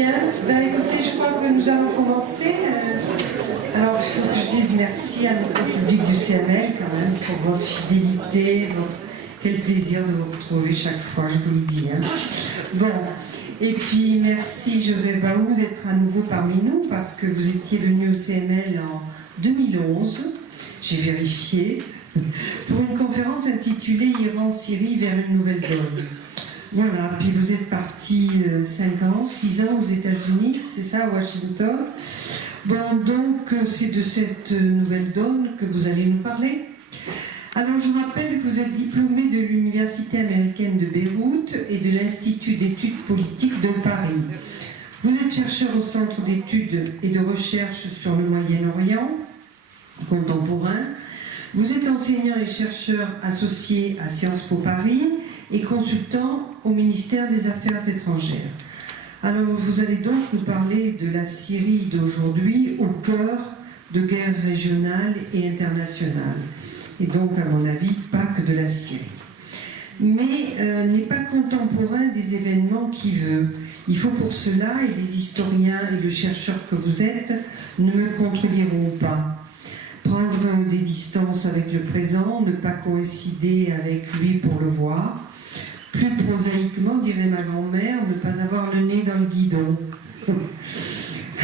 Bien, ben, écoutez, je crois que nous allons commencer. Alors, il faut que je dise merci à notre public du CML quand même pour votre fidélité, quel plaisir de vous retrouver chaque fois, je vous le dis. Hein. Bon, et puis merci Joseph Baou d'être à nouveau parmi nous parce que vous étiez venu au CML en 2011, j'ai vérifié, pour une conférence intitulée Iran-Syrie vers une nouvelle donne. Voilà, puis vous êtes parti 5 ans, 6 ans aux États-Unis, c'est ça, à Washington. Bon, donc c'est de cette nouvelle donne que vous allez nous parler. Alors je rappelle que vous êtes diplômé de l'Université américaine de Beyrouth et de l'Institut d'études politiques de Paris. Vous êtes chercheur au Centre d'études et de recherche sur le Moyen-Orient contemporain. Vous êtes enseignant et chercheur associé à Sciences Po Paris et consultant au ministère des Affaires étrangères. Alors vous allez donc nous parler de la Syrie d'aujourd'hui au cœur de guerres régionales et internationales. Et donc, à mon avis, pas que de la Syrie. Mais n'est pas contemporain des événements qui veut. Il faut pour cela, et les historiens et le chercheur que vous êtes ne me contrediront pas, prendre des distances avec le présent, ne pas coïncider avec lui pour le voir. Plus prosaïquement, dirait ma grand-mère, ne pas avoir le nez dans le guidon.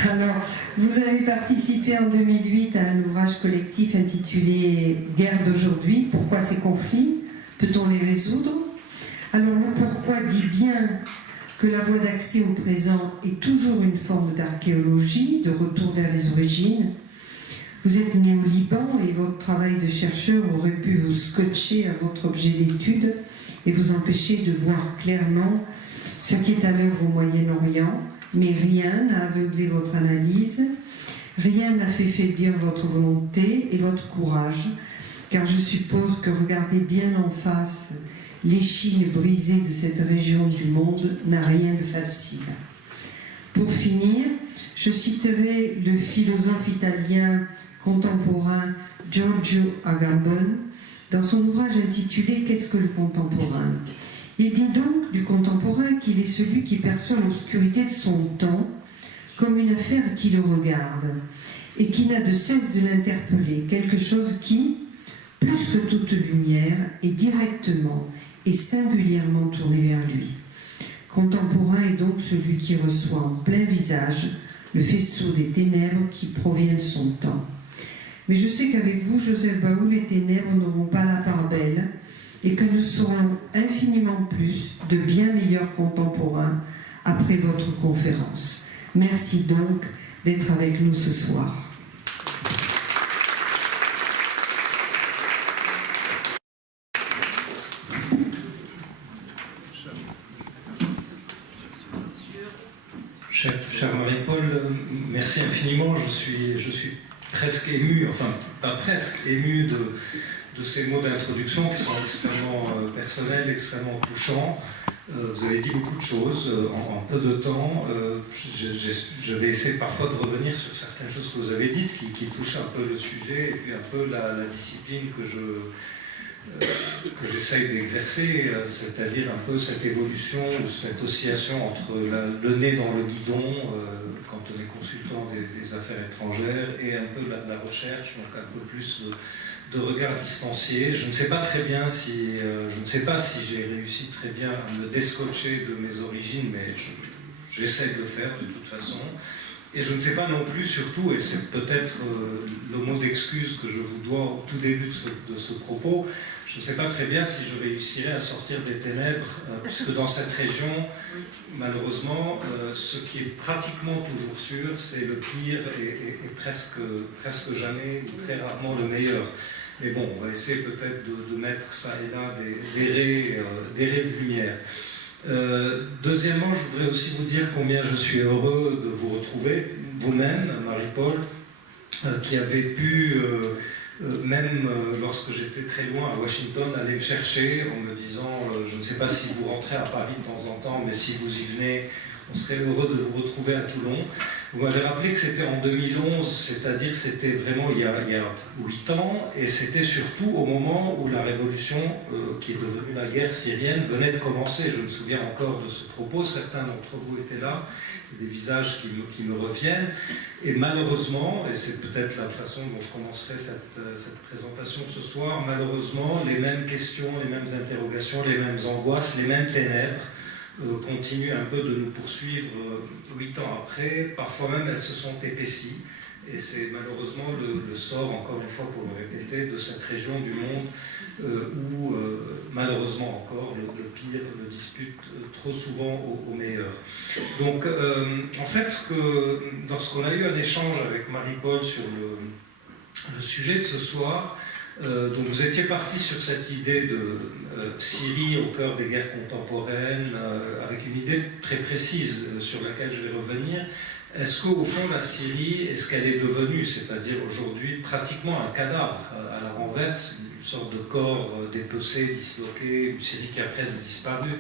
Alors, vous avez participé en 2008 à un ouvrage collectif intitulé « Guerre d'aujourd'hui, pourquoi ces conflits? Peut-on les résoudre ?» Alors, le pourquoi dit bien que la voie d'accès au présent est toujours une forme d'archéologie, de retour vers les origines. Vous êtes né au Liban et votre travail de chercheur aurait pu vous scotcher à votre objet d'étude et vous empêcher de voir clairement ce qui est à l'œuvre au Moyen-Orient, mais rien n'a aveuglé votre analyse, rien n'a fait faiblir votre volonté et votre courage, car je suppose que regarder bien en face l'échine brisée de cette région du monde n'a rien de facile. Pour finir, je citerai le philosophe italien contemporain Giorgio Agamben dans son ouvrage intitulé « Qu'est-ce que le contemporain ?» Il dit donc du contemporain qu'il est celui qui perçoit l'obscurité de son temps comme une affaire qui le regarde et qui n'a de cesse de l'interpeller, quelque chose qui, plus que toute lumière, est directement et singulièrement tourné vers lui. Contemporain est donc celui qui reçoit en plein visage le faisceau des ténèbres qui provient de son temps. Mais je sais qu'avec vous, Joseph Baou, les ténèbres n'auront pas la part belle et que nous serons infiniment plus de bien meilleurs contemporains après votre conférence. Merci donc d'être avec nous ce soir. Cher Marie-Paul, merci infiniment. Je suis presque ému, enfin pas presque, ému de ces mots d'introduction qui sont extrêmement personnels, extrêmement touchants. Vous avez dit beaucoup de choses en peu de temps. Je vais essayer parfois de revenir sur certaines choses que vous avez dites qui touchent un peu le sujet et puis un peu la discipline que j'essaye d'exercer, c'est-à-dire un peu cette évolution ou cette oscillation entre le nez dans le guidon quand on est consultant des affaires étrangères et un peu la recherche, donc un peu plus de regard distancié. Je ne sais pas très bien si j'ai réussi très bien à me descotcher de mes origines, mais j'essaie de le faire de toute façon. Et je ne sais pas non plus, surtout, et c'est peut-être le mot d'excuse que je vous dois au tout début de ce propos, je ne sais pas très bien si je réussirai à sortir des ténèbres, puisque dans cette région, malheureusement, ce qui est pratiquement toujours sûr, c'est le pire et presque jamais ou très rarement le meilleur. Mais bon, on va essayer peut-être de mettre ça et là des raies de lumière. Deuxièmement, je voudrais aussi vous dire combien je suis heureux de vous retrouver, vous-même, Marie-Paul, qui avez pu, même lorsque j'étais très loin à Washington, aller me chercher en me disant, je ne sais pas si vous rentrez à Paris de temps en temps, mais si vous y venez, on serait heureux de vous retrouver à Toulon. Vous m'avez rappelé que c'était en 2011, c'est-à-dire c'était vraiment il y a 8 ans, et c'était surtout au moment où la révolution, qui est devenue la guerre syrienne, venait de commencer. Je me souviens encore de ce propos, certains d'entre vous étaient là, des visages qui me reviennent, et malheureusement, et c'est peut-être la façon dont je commencerai cette présentation ce soir, malheureusement, les mêmes questions, les mêmes interrogations, les mêmes angoisses, les mêmes ténèbres, continuent un peu de nous poursuivre 8 ans après. Parfois même elles se sont épaissies, et c'est malheureusement le sort, encore une fois pour le répéter, de cette région du monde où malheureusement encore le pire le dispute trop souvent au meilleur. Donc en fait, lorsqu'on a eu un échange avec Marie-Paul sur le sujet de ce soir, donc vous étiez parti sur cette idée de Syrie au cœur des guerres contemporaines, avec une idée très précise sur laquelle je vais revenir. Est-ce qu'au fond la Syrie, est-ce qu'elle est devenue, c'est-à-dire aujourd'hui pratiquement un cadavre à la renverse, une sorte de corps dépecé, disloqué, une Syrie qui a presque disparu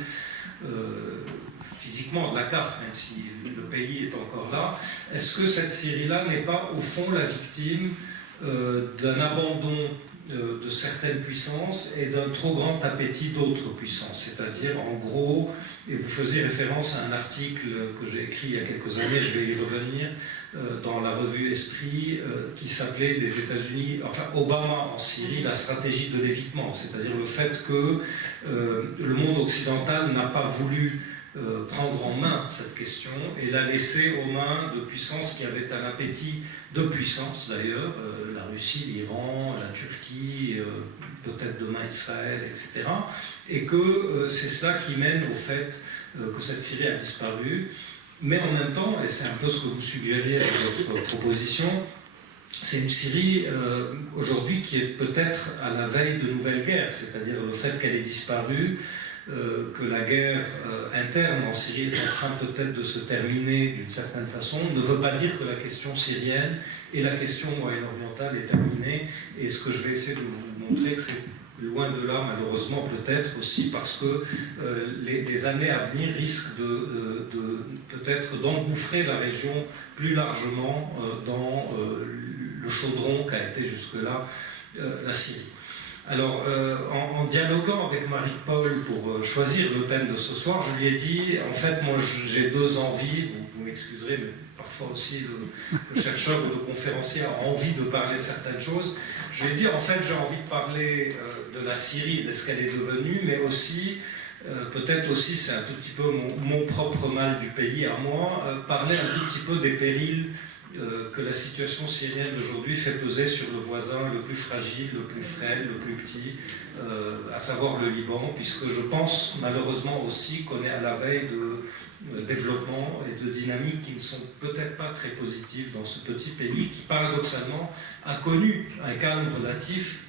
physiquement de la carte, même si le pays est encore là. Est-ce que cette Syrie-là n'est pas au fond la victime d'un abandon de certaines puissances et d'un trop grand appétit d'autres puissances? C'est-à-dire, en gros, et vous faisiez référence à un article que j'ai écrit il y a quelques années, je vais y revenir, dans la revue Esprit, qui s'appelait des États-Unis, enfin Obama en Syrie, la stratégie de l'évitement, c'est-à-dire le fait que le monde occidental n'a pas voulu prendre en main cette question et la laisser aux mains de puissances qui avaient un appétit de puissance d'ailleurs, la Russie, l'Iran, la Turquie, peut-être demain Israël, etc. Et que c'est cela qui mène au fait que cette Syrie a disparu. Mais en même temps, et c'est un peu ce que vous suggériez avec votre proposition, c'est une Syrie aujourd'hui qui est peut-être à la veille de nouvelles guerres, c'est-à-dire le fait qu'elle ait disparu, que la guerre interne en Syrie est en train peut-être de se terminer d'une certaine façon, ne veut pas dire que la question syrienne et la question moyen-orientale est terminée. Et ce que je vais essayer de vous montrer, que c'est loin de là, malheureusement, peut-être aussi parce que les années à venir risquent peut-être d'engouffrer la région plus largement dans le chaudron qu'a été jusque-là la Syrie. Alors, en dialoguant avec Marie-Paul pour choisir le thème de ce soir, je lui ai dit, en fait, moi j'ai deux envies, vous m'excuserez, mais parfois aussi le chercheur ou le conférencier a envie de parler de certaines choses. Je lui ai dit, en fait, j'ai envie de parler de la Syrie, de ce qu'elle est devenue, mais aussi, peut-être aussi, c'est un tout petit peu mon propre mal du pays à moi, parler un tout petit peu des périls que la situation syrienne d'aujourd'hui fait peser sur le voisin le plus fragile, le plus frêle, le plus petit, à savoir le Liban, puisque je pense malheureusement aussi qu'on est à la veille de développement et de dynamiques qui ne sont peut-être pas très positives dans ce petit pays qui paradoxalement a connu un calme relatif,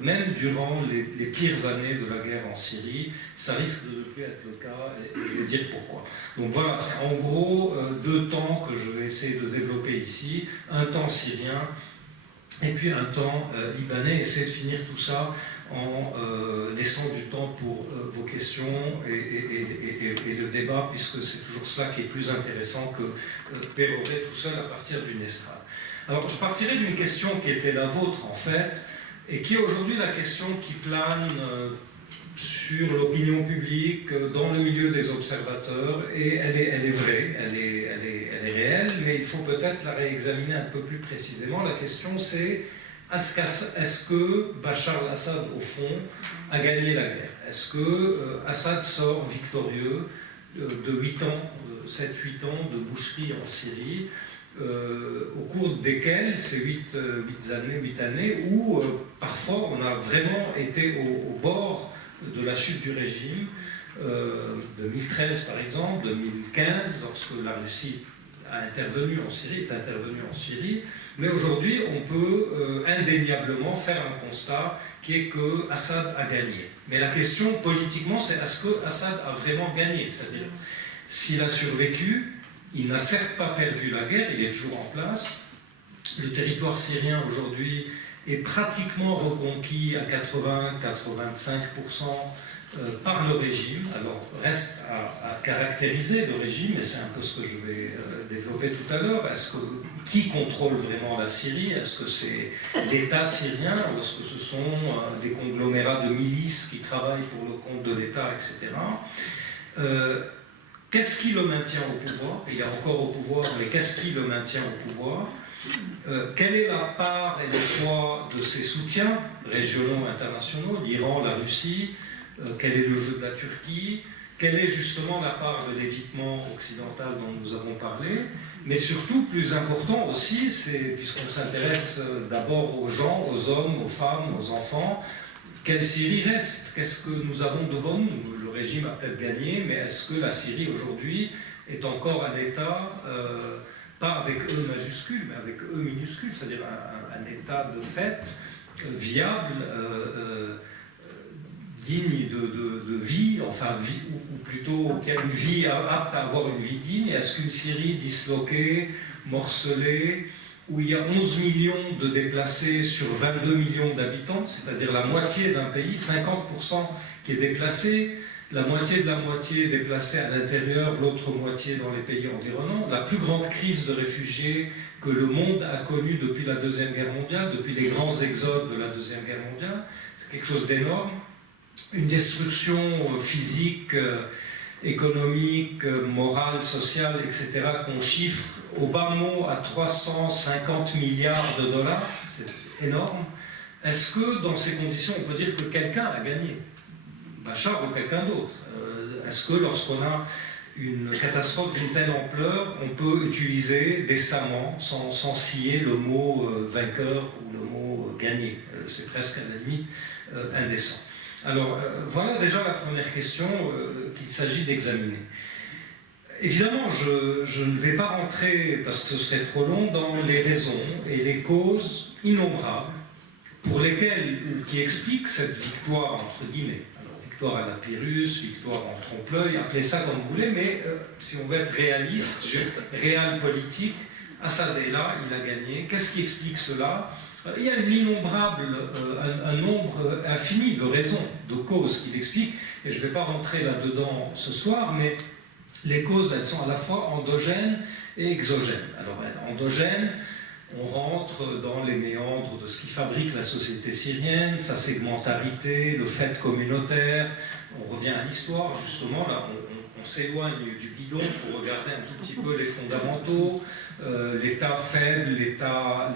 même durant les pires années de la guerre en Syrie. Ça risque de ne plus être le cas, et je vais dire pourquoi. Donc voilà, c'est en gros deux temps que je vais essayer de développer ici, un temps syrien et puis un temps libanais, essayer de finir tout ça en laissant du temps pour vos questions et le débat, puisque c'est toujours cela qui est plus intéressant que pérorer tout seul à partir d'une estrade. Alors je partirai d'une question qui était la vôtre en fait, et qui est aujourd'hui la question qui plane sur l'opinion publique, dans le milieu des observateurs, et elle est vraie, elle est réelle, mais il faut peut-être la réexaminer un peu plus précisément. La question c'est, est-ce que Bachar al-Assad, au fond, a gagné la guerre? Est-ce que Assad sort victorieux de 8 ans, 7-8 ans de boucherie en Syrie, au cours desquels, ces 8 années, où parfois on a vraiment été au bord de la chute du régime, 2013 par exemple, 2015, lorsque la Russie est intervenue en Syrie, mais aujourd'hui on peut indéniablement faire un constat qui est que Assad a gagné. Mais la question politiquement, c'est est-ce que Assad a vraiment gagné? C'est-à-dire, s'il a survécu, il n'a certes pas perdu la guerre, il est toujours en place. Le territoire syrien aujourd'hui est pratiquement reconquis à 80-85% par le régime. Alors, reste à caractériser le régime, et c'est un peu ce que je vais développer tout à l'heure. Qui contrôle vraiment la Syrie? Est-ce que c'est l'État syrien, ou est-ce que ce sont des conglomérats de milices qui travaillent pour le compte de l'État, etc. Qu'est-ce qui le maintient au pouvoir? Il est encore au pouvoir, mais qu'est-ce qui le maintient au pouvoir? Quelle est la part et le poids de ses soutiens régionaux, internationaux, l'Iran, la Russie? Quel est le jeu de la Turquie? Quelle est justement la part de l'évitement occidental dont nous avons parlé? Mais surtout, plus important aussi, c'est, puisqu'on s'intéresse d'abord aux gens, aux hommes, aux femmes, aux enfants, quelle Syrie reste? Qu'est-ce que nous avons devant nous? Le régime a peut-être gagné, mais est-ce que la Syrie aujourd'hui est encore un État, pas avec E majuscule, mais avec E minuscule, c'est-à-dire un État de fait, viable, digne de vie, enfin, ou plutôt qui a une vie apte à avoir une vie digne? Est-ce qu'une Syrie disloquée, morcelée, où il y a 11 millions de déplacés sur 22 millions d'habitants, c'est-à-dire la moitié d'un pays, 50% qui est déplacé, la moitié de la moitié déplacée à l'intérieur, l'autre moitié dans les pays environnants, la plus grande crise de réfugiés que le monde a connue depuis la Deuxième Guerre mondiale, depuis les grands exodes de la Deuxième Guerre mondiale, c'est quelque chose d'énorme. Une destruction physique, économique, morale, sociale, etc., qu'on chiffre au bas mot à 350 milliards de dollars, c'est énorme. Est-ce que dans ces conditions, on peut dire que quelqu'un a gagné? Bachar ou quelqu'un d'autre? Est-ce que lorsqu'on a une catastrophe d'une telle ampleur, on peut utiliser décemment, sans scier le mot vainqueur ou le mot gagné? C'est presque à la limite indécent. Alors, voilà déjà la première question qu'il s'agit d'examiner. Évidemment, je ne vais pas rentrer, parce que ce serait trop long, dans les raisons et les causes innombrables pour lesquelles, ou qui expliquent cette victoire, entre guillemets. Alors, victoire à la Pyrrhus, victoire en trompe-l'œil, appelez ça comme vous voulez, mais si on veut être réaliste, réel politique, Assad est là, il a gagné. Qu'est-ce qui explique cela? Il y a un nombre infini de raisons, de causes qui l'expliquent, et je ne vais pas rentrer là-dedans ce soir, mais les causes, elles sont à la fois endogènes et exogènes. Alors, endogènes, on rentre dans les méandres de ce qui fabrique la société syrienne, sa segmentarité, le fait communautaire, on revient à l'histoire, justement, là, on s'éloigne du guidon pour regarder un tout petit peu les fondamentaux, l'État faible, l'État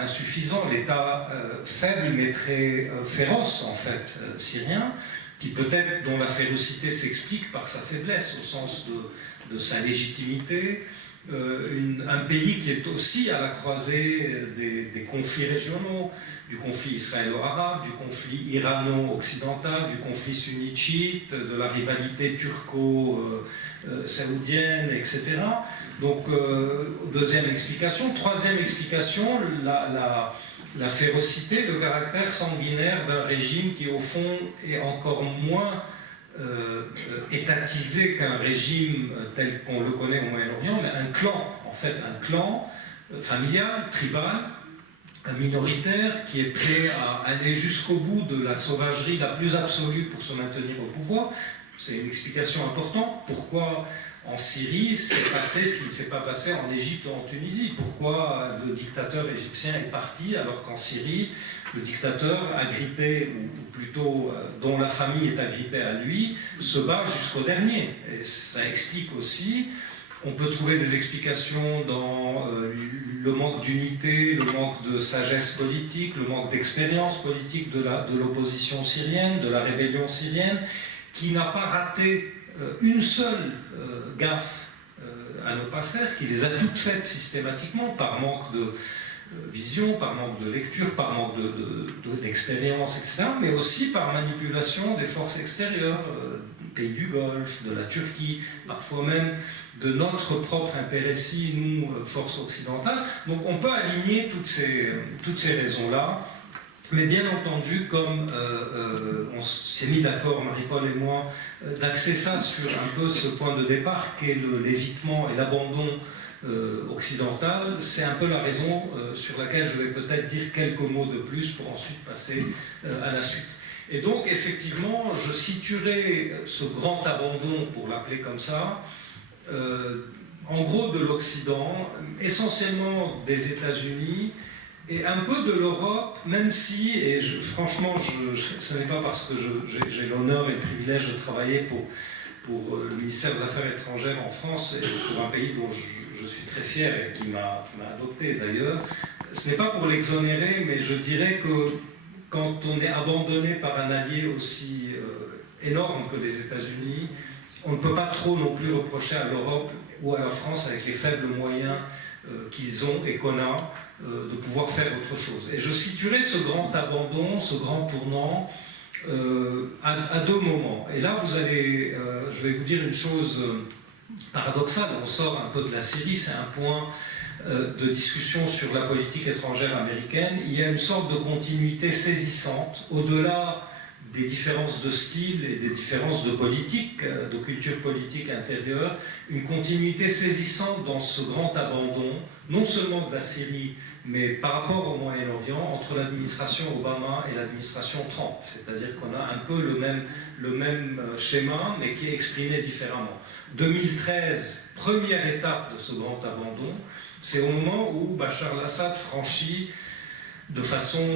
insuffisant, l'État faible mais très féroce en fait, syrien, qui peut-être dont la férocité s'explique par sa faiblesse au sens de sa légitimité, un pays qui est aussi à la croisée des conflits régionaux, du conflit israélo-arabe, du conflit irano-occidental, du conflit sunnite-chiite, de la rivalité turco-saoudienne, etc. Donc, deuxième explication. Troisième explication, la férocité, le caractère sanguinaire d'un régime qui, au fond, est encore moins étatisé qu'un régime tel qu'on le connaît au Moyen-Orient, mais un clan, en fait, un clan familial, tribal, minoritaire, qui est prêt à aller jusqu'au bout de la sauvagerie la plus absolue pour se maintenir au pouvoir. C'est une explication importante. Pourquoi en Syrie s'est passé ce qui ne s'est pas passé en Égypte ou en Tunisie? Pourquoi le dictateur égyptien est parti alors qu'en Syrie, le dictateur agrippé, ou plutôt dont la famille est agrippée à lui, se bat jusqu'au dernier? Et ça explique aussi, on peut trouver des explications dans le manque d'unité, le manque de sagesse politique, le manque d'expérience politique de l'opposition syrienne, de la rébellion syrienne, qui n'a pas raté une seule gaffe à ne pas faire, qui les a toutes faites systématiquement par manque de vision, par manque de lecture, par manque d'expérience, etc., mais aussi par manipulation des forces extérieures, des pays du Golfe, de la Turquie, parfois même de notre propre impéritie, nous, forces occidentales. Donc on peut aligner toutes ces raisons-là, mais bien entendu, comme on s'est mis d'accord, Marie-Paul et moi, d'axer ça sur un peu ce point de départ qu'est l'évitement et l'abandon occidental, c'est un peu la raison sur laquelle je vais peut-être dire quelques mots de plus pour ensuite passer à la suite. Et donc, effectivement, je situerai ce grand abandon, pour l'appeler comme ça, en gros de l'Occident, essentiellement des États-Unis, et un peu de l'Europe, même si, et franchement, ce n'est pas parce que j'ai l'honneur et le privilège de travailler pour le ministère des Affaires étrangères en France, et pour un pays dont je suis très fier et qui m'a adopté d'ailleurs, ce n'est pas pour l'exonérer, mais je dirais que quand on est abandonné par un allié aussi énorme que les États-Unis, on ne peut pas trop non plus reprocher à l'Europe ou à la France, avec les faibles moyens qu'ils ont et qu'on a, de pouvoir faire autre chose. Et je situerai ce grand abandon, ce grand tournant, à deux moments. Et là, vous allez, je vais vous dire une chose paradoxale, on sort un peu de la Syrie, c'est un point de discussion sur la politique étrangère américaine. Il y a une sorte de continuité saisissante, au-delà des différences de style et des différences de politique, de culture politique intérieure, une continuité saisissante dans ce grand abandon, non seulement de la Syrie, mais par rapport au Moyen-Orient, entre l'administration Obama et l'administration Trump. C'est-à-dire qu'on a un peu le même schéma, mais qui est exprimé différemment. 2013, première étape de ce grand abandon, c'est au moment où Bachar al-Assad franchit de façon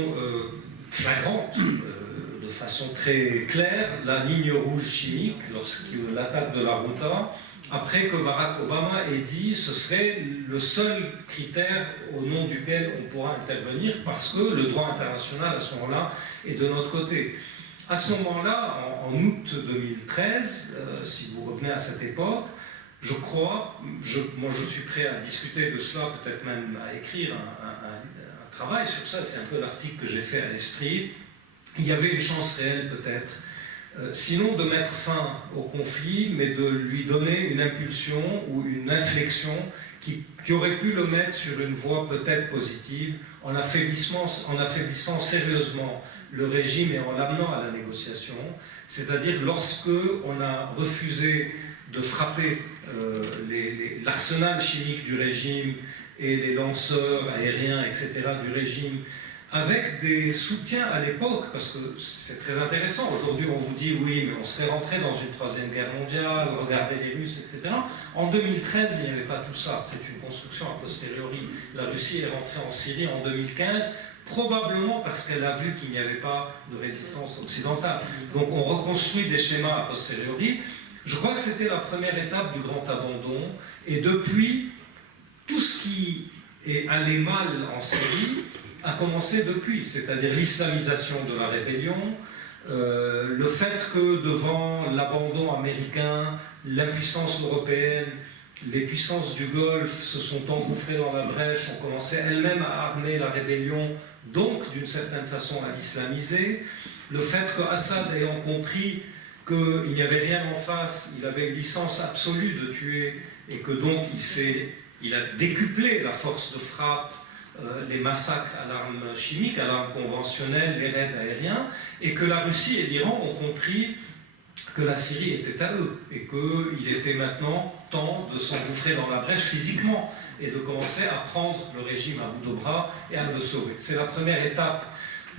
flagrante, de façon très claire, la ligne rouge chimique, lorsqu'il l'attaque de la Ghouta, après que Barack Obama ait dit ce serait le seul critère au nom duquel on pourra intervenir parce que le droit international à ce moment-là est de notre côté. À ce moment-là, en août 2013, si vous revenez à cette époque, je crois, moi je suis prêt à discuter de cela, peut-être même à écrire un travail sur ça, c'est un peu l'article que j'ai fait à l'esprit. Il y avait une chance réelle peut-être, sinon de mettre fin au conflit, mais de lui donner une impulsion ou une inflexion qui aurait pu le mettre sur une voie peut-être positive, en affaiblissant sérieusement le régime et en l'amenant à la négociation, c'est-à-dire lorsque on a refusé de frapper l'arsenal chimique du régime et les lanceurs aériens, etc., du régime, avec des soutiens à l'époque, parce que c'est très intéressant. Aujourd'hui, on vous dit oui, mais on serait rentré dans une troisième guerre mondiale, regardez les Russes, etc. En 2013, il n'y avait pas tout ça. C'est une construction a posteriori. La Russie est rentrée en Syrie en 2015, probablement parce qu'elle a vu qu'il n'y avait pas de résistance occidentale. Donc on reconstruit des schémas a posteriori. Je crois que c'était la première étape du grand abandon. Et depuis, tout ce qui est allé mal en Syrie a commencé depuis, c'est-à-dire l'islamisation de la rébellion, le fait que devant l'abandon américain, l'impuissance européenne, les puissances du Golfe se sont engouffrées dans la brèche, ont commencé elles-mêmes à armer la rébellion, donc d'une certaine façon à l'islamiser, le fait qu'Assad ayant compris qu'il n'y avait rien en face, il avait une licence absolue de tuer, et que donc il a décuplé la force de frappe, les massacres à l'arme chimique, à l'arme conventionnelle, les raids aériens, et que la Russie et l'Iran ont compris que la Syrie était à eux, et qu'il était maintenant temps de s'engouffrer dans la brèche physiquement, et de commencer à prendre le régime à bout de bras et à le sauver. C'est la première étape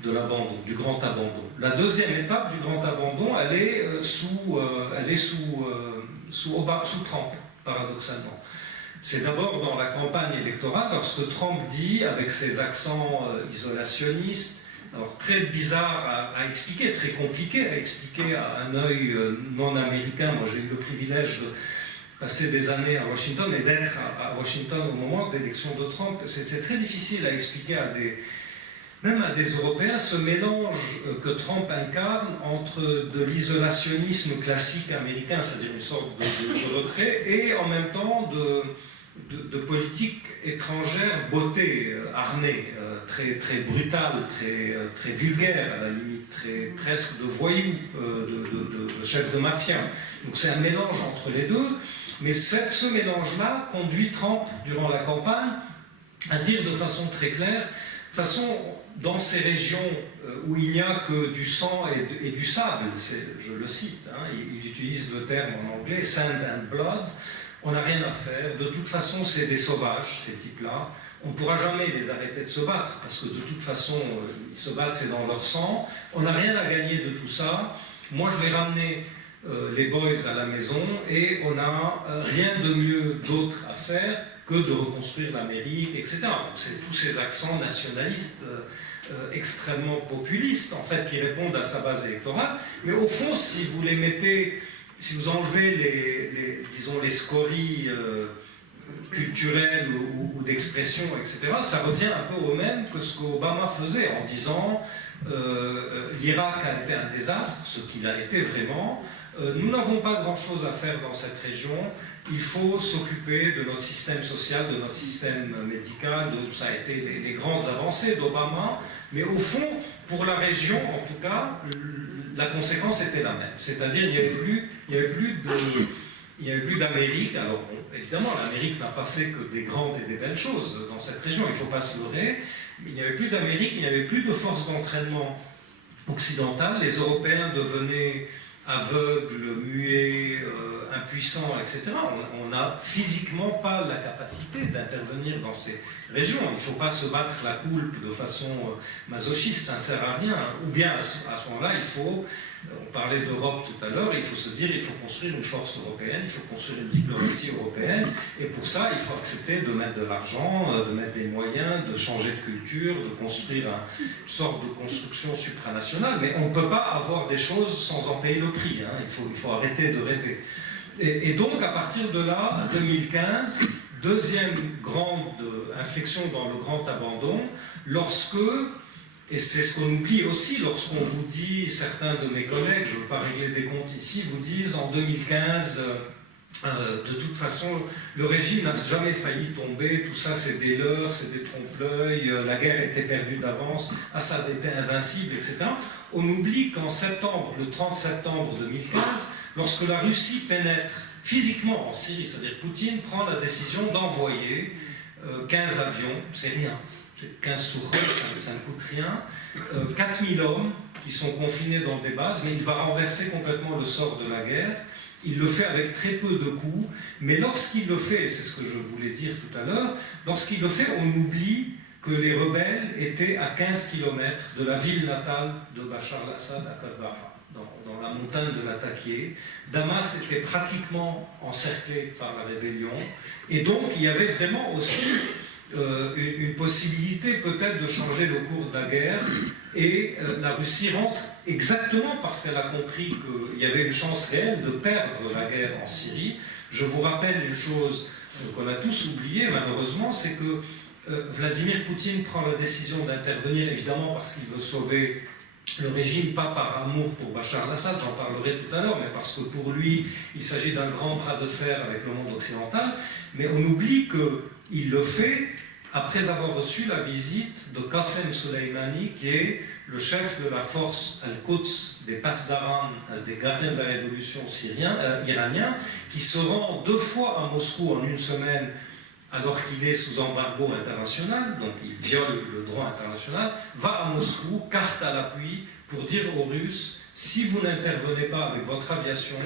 de l'abandon, du grand abandon. La deuxième étape du grand abandon, elle est sous Trump, paradoxalement. C'est d'abord dans la campagne électorale, lorsque Trump dit, avec ses accents isolationnistes, alors très bizarre à expliquer, très compliqué à expliquer à un œil non américain. Moi j'ai eu le privilège de passer des années à Washington et d'être à Washington au moment de l'élection de Trump. C'est très difficile à expliquer même à des Européens, ce mélange que Trump incarne entre de l'isolationnisme classique américain, c'est-à-dire une sorte de retrait, et en même temps de politique étrangère beauté, armée, très brutale, très vulgaire à la limite, presque de voyou, de chef de mafia. Donc c'est un mélange entre les deux, mais ce mélange-là conduit Trump, durant la campagne, à dire de façon très claire, de façon, dans ces régions où il n'y a que du sang et du sable, je le cite, hein, il utilise le terme en anglais, sand and blood, on n'a rien à faire, de toute façon c'est des sauvages, ces types-là, on ne pourra jamais les arrêter de se battre, parce que de toute façon, ils se battent, c'est dans leur sang. On n'a rien à gagner de tout ça. Moi, je vais ramener les boys à la maison, et on n'a rien de mieux d'autre à faire que de reconstruire l'Amérique, etc. C'est tous ces accents nationalistes extrêmement populistes, en fait, qui répondent à sa base électorale. Mais au fond, si vous les mettez, si vous enlevez disons, les scories culturelles ou d'expression, etc., ça revient un peu au même que ce qu'Obama faisait en disant l'Irak a été un désastre, ce qu'il a été vraiment. Nous n'avons pas grand-chose à faire dans cette région. Il faut s'occuper de notre système social, de notre système médical. Ça a été les grandes avancées d'Obama. Mais au fond, pour la région, en tout cas, la conséquence était la même. C'est-à-dire qu'il n'y avait plus d'Amérique. Alors, bon, évidemment, l'Amérique n'a pas fait que des grandes et des belles choses dans cette région, il ne faut pas se leurrer. Mais il n'y avait plus d'Amérique, il n'y avait plus de force d'entraînement occidentale. Les Européens devenaient aveugles, muets, impuissants, etc. On n'a physiquement pas la capacité d'intervenir dans ces régions. Il ne faut pas se battre la coulpe de façon masochiste, ça ne sert à rien. Ou bien à ce moment-là, on parlait d'Europe tout à l'heure, il faut se dire, il faut construire une force européenne, il faut construire une diplomatie européenne, et pour ça, il faut accepter de mettre de l'argent, de mettre des moyens, de changer de culture, de construire une sorte de construction supranationale, mais on ne peut pas avoir des choses sans en payer le prix, hein. Il faut arrêter de rêver. Et donc, à partir de là, 2015, deuxième grande inflexion dans le grand abandon, lorsque... Et c'est ce qu'on oublie aussi lorsqu'on vous dit, certains de mes collègues, je ne veux pas régler des comptes ici, vous disent en 2015, de toute façon, le régime n'a jamais failli tomber, tout ça c'est des leurres, c'est des trompe-l'œil, la guerre était perdue d'avance, Assad était invincible, etc. On oublie qu'en septembre, le 30 septembre 2015, lorsque la Russie pénètre physiquement en Syrie, c'est-à-dire Poutine prend la décision d'envoyer 15 avions, c'est rien. 15 Sukhoi, ça ne coûte rien. 4000 hommes qui sont confinés dans des bases, mais il va renverser complètement le sort de la guerre. Il le fait avec très peu de coups, mais lorsqu'il le fait, et c'est ce que je voulais dire tout à l'heure, lorsqu'il le fait, on oublie que les rebelles étaient à 15 km de la ville natale de Bachar al-Assad à Kadbara, dans la montagne de Latakia. Damas était pratiquement encerclé par la rébellion, et donc il y avait vraiment aussi une possibilité peut-être de changer le cours de la guerre, et la Russie rentre exactement parce qu'elle a compris qu'il y avait une chance réelle de perdre la guerre en Syrie. Je vous rappelle une chose qu'on a tous oubliée malheureusement, c'est que Vladimir Poutine prend la décision d'intervenir évidemment parce qu'il veut sauver le régime, pas par amour pour Bachar al-Assad, j'en parlerai tout à l'heure, mais parce que pour lui il s'agit d'un grand bras de fer avec le monde occidental. Mais on oublie qu'il le fait après avoir reçu la visite de Qassem Soleimani, qui est le chef de la force Al-Quds des Pasdaran, des gardiens de la révolution iraniens, qui se rend 2 fois à Moscou en une semaine, alors qu'il est sous embargo international, donc il viole le droit international, va à Moscou, carte à l'appui, pour dire aux Russes, si vous n'intervenez pas avec votre aviation,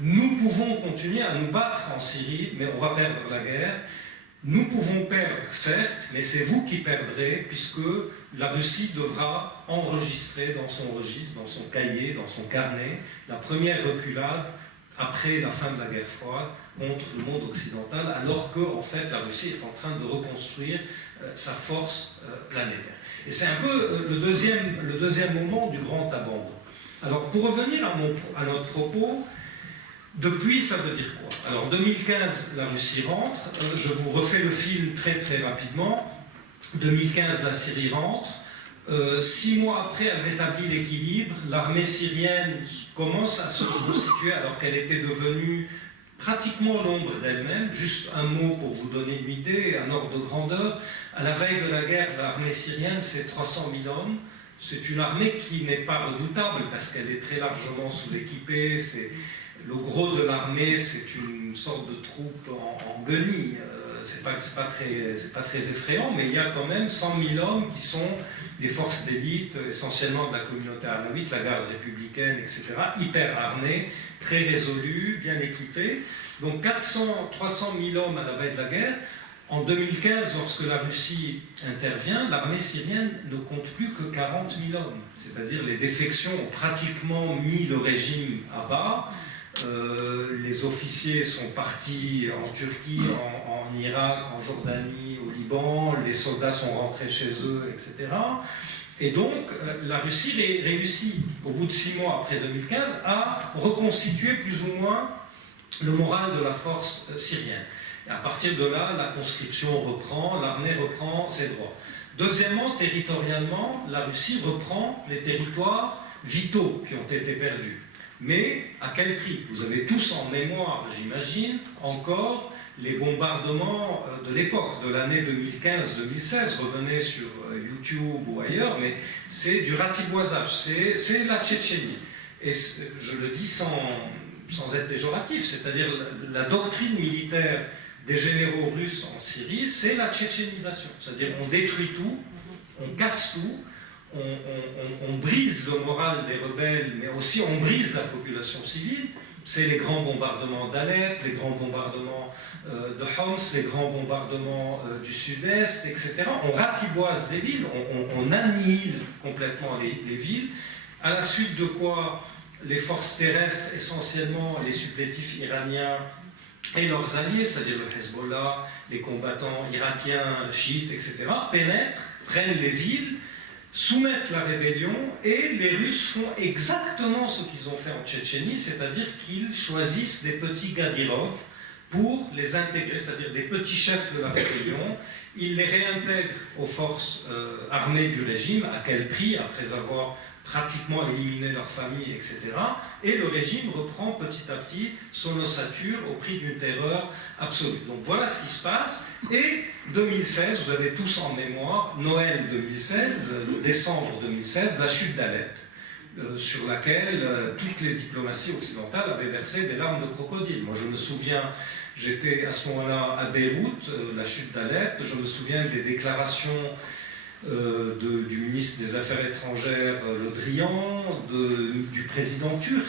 nous pouvons continuer à nous battre en Syrie, mais on va perdre la guerre. Nous pouvons perdre, certes, mais c'est vous qui perdrez, puisque la Russie devra enregistrer dans son registre, dans son cahier, dans son carnet, la première reculade après la fin de la guerre froide contre le monde occidental, alors que, en fait, la Russie est en train de reconstruire sa force planétaire. Et c'est un peu le deuxième moment du grand abandon. Alors, pour revenir à notre propos, depuis, ça veut dire quoi? Alors, 2015, la Russie rentre. Je vous refais le film très très rapidement. 2015, la Syrie rentre. 6 mois après, elle rétablit l'équilibre. L'armée syrienne commence à se reconstituer alors qu'elle était devenue pratiquement l'ombre d'elle-même. Juste un mot pour vous donner une idée, un ordre de grandeur. À la veille de la guerre, l'armée syrienne, c'est 300 000 hommes. C'est une armée qui n'est pas redoutable parce qu'elle est très largement sous-équipée. Le gros de l'armée, c'est une sorte de troupe en guenille. C'est pas très effrayant, mais il y a quand même 100 000 hommes qui sont des forces d'élite, essentiellement de la communauté alawite, la garde républicaine, etc., hyper armés, très résolus, bien équipés. Donc 300 000 hommes à la veille de la guerre. En 2015, lorsque la Russie intervient, l'armée syrienne ne compte plus que 40 000 hommes. C'est-à-dire les défections ont pratiquement mis le régime à bas. Les officiers sont partis en Turquie, en Irak, en Jordanie, au Liban. Les soldats sont rentrés chez eux, etc. Et donc, la Russie réussit, au bout de 6 mois après 2015, à reconstituer plus ou moins le moral de la force syrienne. Et à partir de là, la conscription reprend, l'armée reprend ses droits. Deuxièmement, territorialement, la Russie reprend les territoires vitaux qui ont été perdus. Mais à quel prix? Vous avez tous en mémoire, j'imagine, encore les bombardements de l'époque, de l'année 2015-2016. Revenez sur YouTube ou ailleurs, mais c'est du ratiboisage, c'est la Tchétchénie. Et je le dis sans être péjoratif, c'est-à-dire la doctrine militaire des généraux russes en Syrie, c'est la tchétchénisation. C'est-à-dire on détruit tout, on casse tout, on brise le moral des rebelles, mais aussi on brise la population civile. C'est les grands bombardements d'Alep, les grands bombardements de Homs, les grands bombardements du sud-est, etc. On ratiboise les villes, on annihile complètement les villes, à la suite de quoi les forces terrestres, essentiellement les supplétifs iraniens et leurs alliés, c'est-à-dire le Hezbollah, les combattants irakiens, chiites, etc., pénètrent, prennent les villes, soumettent la rébellion, et les Russes font exactement ce qu'ils ont fait en Tchétchénie, c'est-à-dire qu'ils choisissent des petits Gadirov pour les intégrer, c'est-à-dire des petits chefs de la rébellion. Ils les réintègrent aux forces armées du régime. À quel prix? Après avoir pratiquement éliminé leur famille, etc. Et le régime reprend petit à petit son ossature au prix d'une terreur absolue. Donc voilà ce qui se passe. Et 2016, vous avez tous en mémoire, Noël 2016, décembre 2016, la chute d'Alep, sur laquelle toutes les diplomaties occidentales avaient versé des larmes de crocodile. Moi je me souviens, j'étais à ce moment-là à Beyrouth, la chute d'Alep, je me souviens des déclarations du ministre des Affaires étrangères Le Drian, du président turc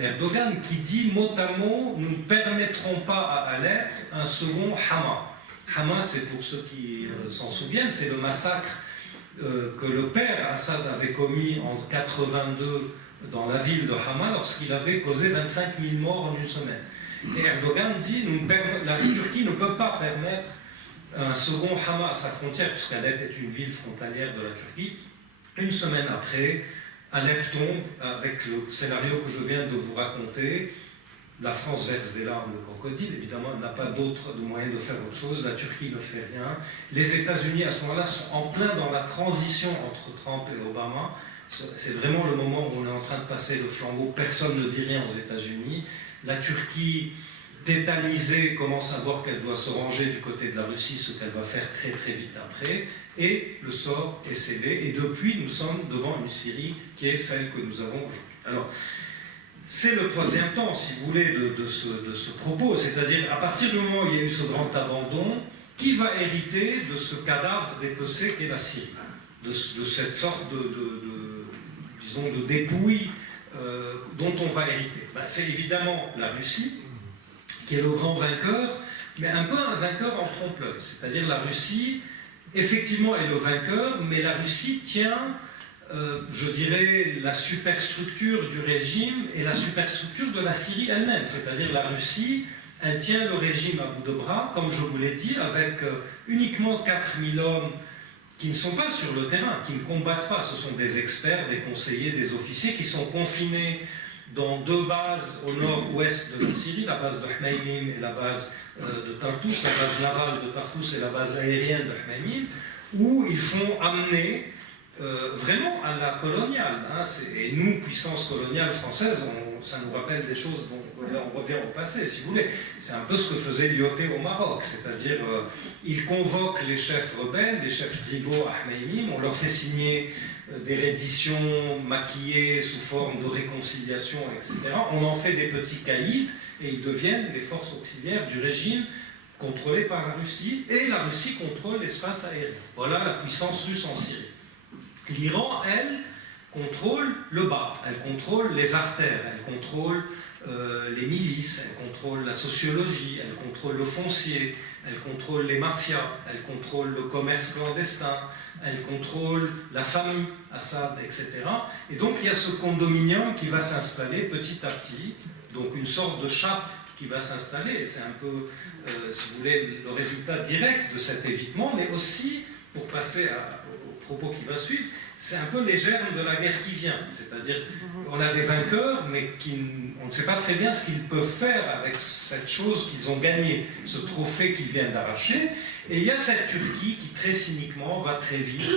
Erdogan, qui dit mot à mot: nous ne permettrons pas à Alep un second Hama. Hama, c'est, pour ceux qui s'en souviennent, c'est le massacre que le père Assad avait commis en 82 dans la ville de Hama lorsqu'il avait causé 25 000 morts en une semaine. Et Erdogan dit la Turquie ne peut pas permettre un second Hama à sa frontière, puisqu'Alep est une ville frontalière de la Turquie. Une semaine après, Alep tombe, avec le scénario que je viens de vous raconter. La France verse des larmes de crocodile, évidemment, elle n'a pas d'autre moyen de faire autre chose. La Turquie ne fait rien. Les États-Unis, à ce moment-là, sont en plein dans la transition entre Trump et Obama. C'est vraiment le moment où on est en train de passer le flambeau. Personne ne dit rien aux États-Unis. La Turquie, tétanisée, commence à voir qu'elle doit se ranger du côté de la Russie, ce qu'elle va faire très très vite après, et le sort est scellé. Et depuis, nous sommes devant une Syrie qui est celle que nous avons aujourd'hui. Alors, c'est le troisième temps, si vous voulez, de ce propos, c'est-à-dire à partir du moment où il y a eu ce grand abandon, qui va hériter de ce cadavre dépecé qu'est la Syrie, de cette sorte disons, de dépouille dont on va hériter? C'est évidemment la Russie, qui est le grand vainqueur, mais un peu un vainqueur en trompe-l'œil. C'est-à-dire la Russie, effectivement, est le vainqueur, mais la Russie tient, je dirais, la superstructure du régime et la superstructure de la Syrie elle-même. C'est-à-dire la Russie, elle tient le régime à bout de bras, comme je vous l'ai dit, avec uniquement 4000 hommes qui ne sont pas sur le terrain, qui ne combattent pas. Ce sont des experts, des conseillers, des officiers qui sont confinés dans 2 bases au nord-ouest de la Syrie, la base de Hmeimim et la base de Tartus, la base navale de Tartus et la base aérienne de Hmeimim, où ils font amener vraiment à la coloniale. Et nous, puissance coloniale française, ça nous rappelle des choses dont on revient au passé, si vous voulez. C'est un peu ce que faisait Lyautey au Maroc, c'est-à-dire il convoque les chefs rebelles, les chefs tribaux à Hmeimim, on leur fait signer des redditions maquillées sous forme de réconciliation, etc. On en fait des petits caïds et ils deviennent les forces auxiliaires du régime contrôlé par la Russie, et la Russie contrôle l'espace aérien. Voilà la puissance russe en Syrie. L'Iran, elle, contrôle le bas, elle contrôle les artères, elle contrôle les milices, elle contrôle la sociologie, elle contrôle le foncier, elle contrôle les mafias, elle contrôle le commerce clandestin, elle contrôle la famille, Assad, etc. Et donc il y a ce condominium qui va s'installer petit à petit, donc une sorte de chape qui va s'installer, et c'est un peu, si vous voulez, le résultat direct de cet évitement, mais aussi, pour passer au propos qui va suivre, c'est un peu les germes de la guerre qui vient. C'est-à-dire, on a des vainqueurs, mais on ne sait pas très bien ce qu'ils peuvent faire avec cette chose qu'ils ont gagnée, ce trophée qu'ils viennent d'arracher. Et il y a cette Turquie qui, très cyniquement, va très vite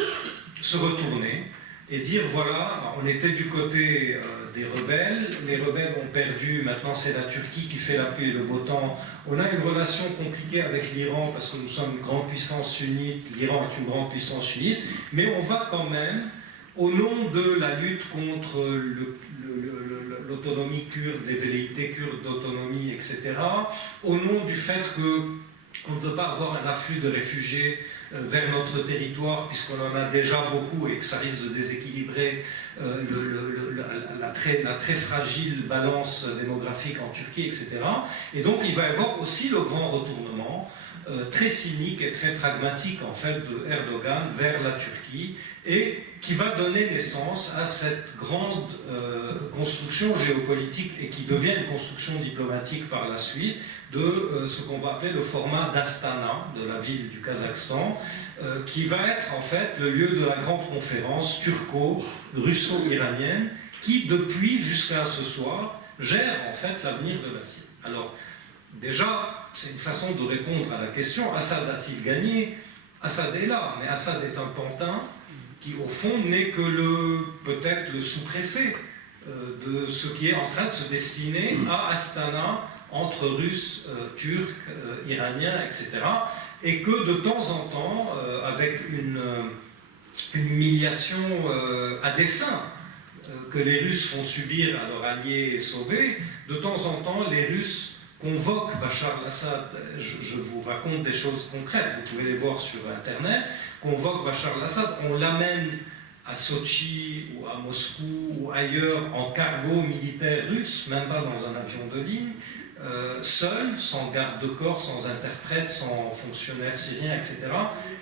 se retourner et dire, voilà, on était du côté des rebelles, les rebelles ont perdu, maintenant c'est la Turquie qui fait la pluie et le beau temps. On a une relation compliquée avec l'Iran parce que nous sommes une grande puissance sunnite, l'Iran est une grande puissance chiite, mais on va quand même, au nom de la lutte contre l'autonomie kurde, les velléités kurdes d'autonomie, etc., au nom du fait qu'on ne veut pas avoir un afflux de réfugiés vers notre territoire, puisqu'on en a déjà beaucoup et que ça risque de déséquilibrer la très fragile balance démographique en Turquie, etc. Et donc il va y avoir aussi le grand retournement très cynique et très pragmatique en fait de Erdogan vers la Turquie, et qui va donner naissance à cette grande construction géopolitique et qui devient une construction diplomatique par la suite de ce qu'on va appeler le format d'Astana, de la ville du Kazakhstan, qui va être en fait le lieu de la grande conférence turco-russo-iranienne qui, depuis jusqu'à ce soir, gère en fait l'avenir de la Syrie. Alors, déjà, c'est une façon de répondre à la question, Assad a-t-il gagné? Assad est là, mais Assad est un pantin qui, au fond, n'est que peut-être le sous-préfet de ce qui est en train de se destiner à Astana, entre Russes, Turcs, Iraniens, etc. Et que de temps en temps, avec une humiliation à dessein que les Russes font subir à leurs alliés sauvés, de temps en temps, les Russes convoquent Bachar al-Assad. Je vous raconte des choses concrètes, vous pouvez les voir sur Internet. Convoquent Bachar al-Assad, on l'amène à Sochi ou à Moscou ou ailleurs en cargo militaire russe, même pas dans un avion de ligne, seul, sans garde de corps, sans interprète, sans fonctionnaire syrien, etc.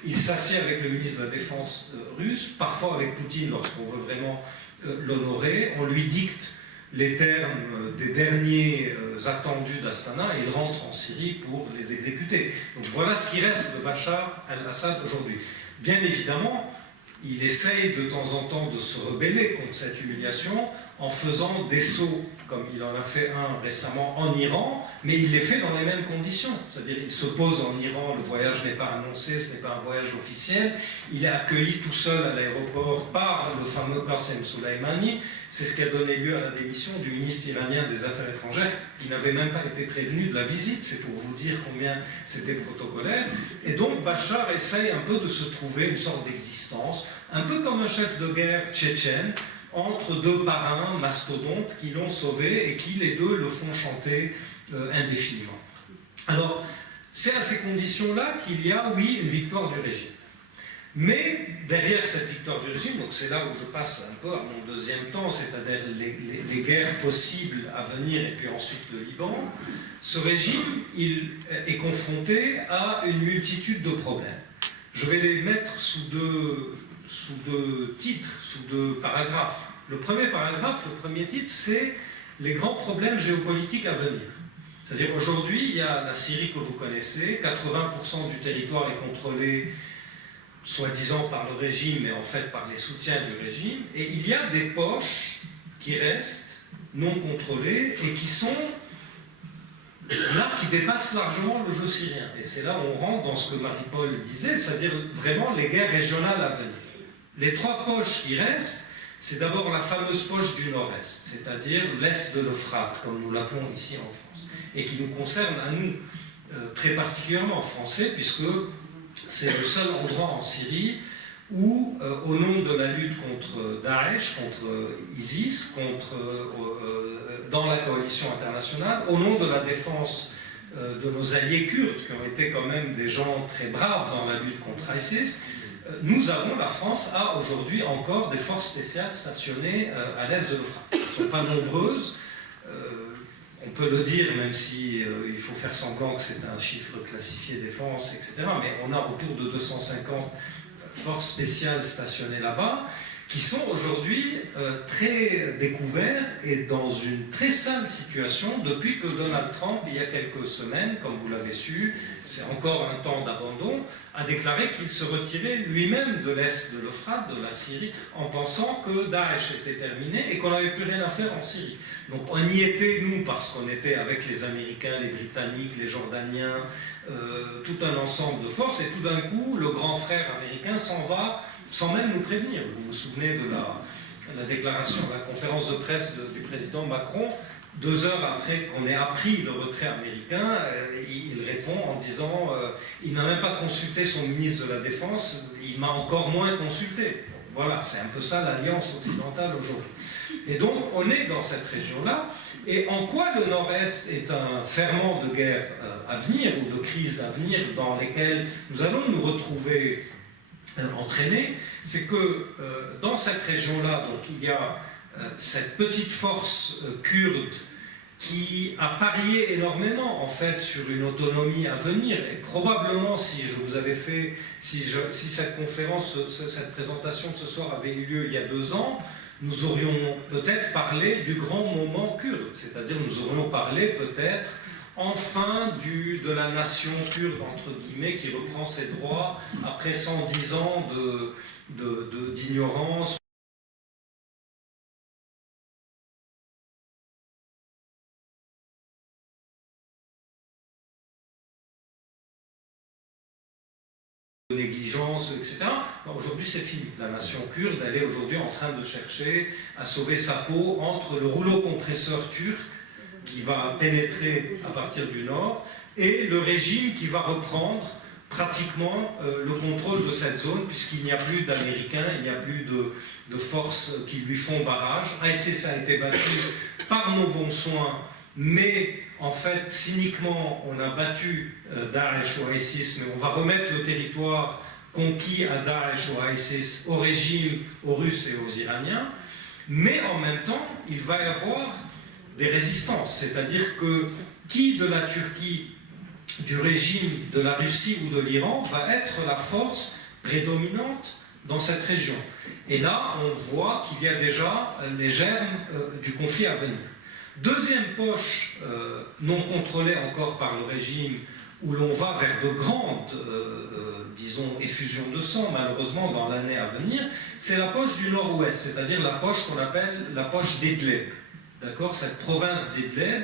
Il s'assied avec le ministre de la Défense russe, parfois avec Poutine lorsqu'on veut vraiment l'honorer. On lui dicte les termes des derniers attendus d'Astana et il rentre en Syrie pour les exécuter. Donc voilà ce qui reste de Bachar al-Assad aujourd'hui. Bien évidemment, il essaye de temps en temps de se rebeller contre cette humiliation en faisant des sauts, comme il en a fait un récemment en Iran, mais il les fait dans les mêmes conditions. C'est-à-dire, il se pose en Iran, le voyage n'est pas annoncé, ce n'est pas un voyage officiel, il est accueilli tout seul à l'aéroport par le fameux Qasem Soleimani. C'est ce qui a donné lieu à la démission du ministre iranien des Affaires étrangères, qui n'avait même pas été prévenu de la visite, c'est pour vous dire combien c'était protocolaire. Et donc Bachar essaye un peu de se trouver une sorte d'existence, un peu comme un chef de guerre tchétchène, entre deux parrains mastodontes qui l'ont sauvé et qui, les deux, le font chanter indéfiniment. Alors, c'est à ces conditions-là qu'il y a, oui, une victoire du régime. Mais derrière cette victoire du régime, donc c'est là où je passe un peu à mon deuxième temps, c'est-à-dire les guerres possibles à venir et puis ensuite le Liban, ce régime, il est confronté à une multitude de problèmes. Je vais les mettre sous deux titres, sous deux paragraphes. Le premier paragraphe, le premier titre, c'est les grands problèmes géopolitiques à venir. C'est-à-dire aujourd'hui, il y a la Syrie que vous connaissez, 80% du territoire est contrôlé soi-disant par le régime, mais en fait par les soutiens du régime, et il y a des poches qui restent non contrôlées et qui sont là, qui dépassent largement le jeu syrien. Et c'est là où on rentre dans ce que Marie-Paul disait, c'est-à-dire vraiment les guerres régionales à venir. Les trois poches qui restent, c'est d'abord la fameuse poche du nord-est, c'est-à-dire l'est de l'Euphrate, comme nous l'appelons ici en France, et qui nous concerne à nous très particulièrement français, puisque c'est le seul endroit en Syrie où, au nom de la lutte contre Daesh, contre ISIS, dans la coalition internationale, au nom de la défense de nos alliés kurdes, qui ont été quand même des gens très braves dans la lutte contre ISIS, la France a aujourd'hui encore des forces spéciales stationnées à l'est de l'Euphrate. Elles ne sont pas nombreuses, on peut le dire, même si il faut faire semblant que c'est un chiffre classifié défense, etc. Mais on a autour de 250 forces spéciales stationnées là-bas, qui sont aujourd'hui très découverts et dans une très sale situation depuis que Donald Trump, il y a quelques semaines, comme vous l'avez su, c'est encore un temps d'abandon, a déclaré qu'il se retirait lui-même de l'est de l'Euphrate, de la Syrie, en pensant que Daesh était terminé et qu'on n'avait plus rien à faire en Syrie. Donc on y était, nous, parce qu'on était avec les Américains, les Britanniques, les Jordaniens, tout un ensemble de forces, et tout d'un coup, le grand frère américain s'en va sans même nous prévenir. Vous vous souvenez de la déclaration, la conférence de presse du président Macron, 2 heures après qu'on ait appris le retrait américain, il répond en disant il n'a même pas consulté son ministre de la Défense, il m'a encore moins consulté. Voilà, c'est un peu ça l'alliance occidentale aujourd'hui. Et donc on est dans cette région-là, et en quoi le Nord-Est est un ferment de guerre à venir, ou de crise à venir, dans lesquelles nous allons nous retrouver entraînés, c'est que dans cette région-là, donc il y a cette petite force kurde qui a parié énormément en fait sur une autonomie à venir, et probablement si je vous avais fait, si cette conférence, cette présentation de ce soir avait eu lieu il y a 2 ans, nous aurions peut-être parlé du grand moment kurde, c'est-à-dire nous aurions parlé peut-être enfin de la nation kurde, entre guillemets, qui reprend ses droits après 110 ans d'ignorance. De négligence, etc. Aujourd'hui, c'est fini. La nation kurde, elle est aujourd'hui en train de chercher à sauver sa peau entre le rouleau compresseur turc qui va pénétrer à partir du nord, et le régime qui va reprendre pratiquement le contrôle de cette zone, puisqu'il n'y a plus d'Américains, il n'y a plus de forces qui lui font barrage. ISIS a été battu par nos bons soins, mais en fait, cyniquement, on a battu Daesh ou ISIS, mais on va remettre le territoire conquis à Daesh ou ISIS au régime, aux Russes et aux Iraniens, mais en même temps, il va y avoir des résistances, c'est-à-dire que qui de la Turquie, du régime de la Russie ou de l'Iran va être la force prédominante dans cette région. Et là, on voit qu'il y a déjà les germes du conflit à venir. Deuxième poche non contrôlée encore par le régime, où l'on va vers de grandes, disons, effusions de sang, malheureusement, dans l'année à venir, c'est la poche du nord-ouest, c'est-à-dire la poche qu'on appelle la poche d'Idlib. D'accord, cette province d'Idlib,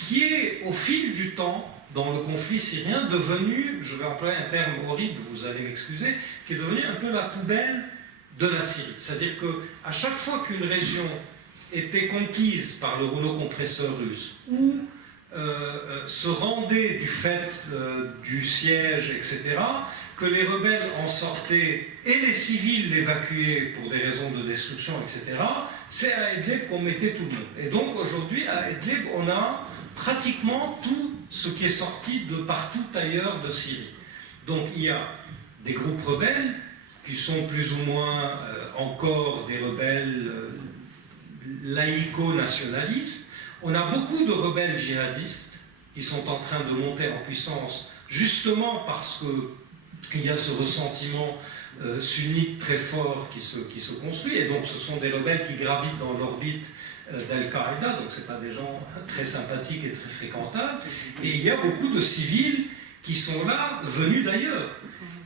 qui est, au fil du temps, dans le conflit syrien, devenue, je vais employer un terme horrible, vous allez m'excuser, qui est devenue un peu la poubelle de la Syrie. C'est-à-dire qu'à chaque fois qu'une région était conquise par le rouleau compresseur russe, ou se rendait du fait du siège, etc., que les rebelles en sortaient et les civils l'évacuaient pour des raisons de destruction, etc., c'est à Idlib qu'on mettait tout le monde. Et donc aujourd'hui, à Idlib, on a pratiquement tout ce qui est sorti de partout ailleurs de Syrie. Donc il y a des groupes rebelles qui sont plus ou moins encore des rebelles laïco-nationalistes. On a beaucoup de rebelles djihadistes qui sont en train de monter en puissance justement parce qu'il y a ce ressentiment sunnite très fort qui se construit, et donc ce sont des rebelles qui gravitent dans l'orbite d'Al-Qaïda, donc ce ne sont pas des gens très sympathiques et très fréquentables, et il y a beaucoup de civils qui sont là, venus d'ailleurs,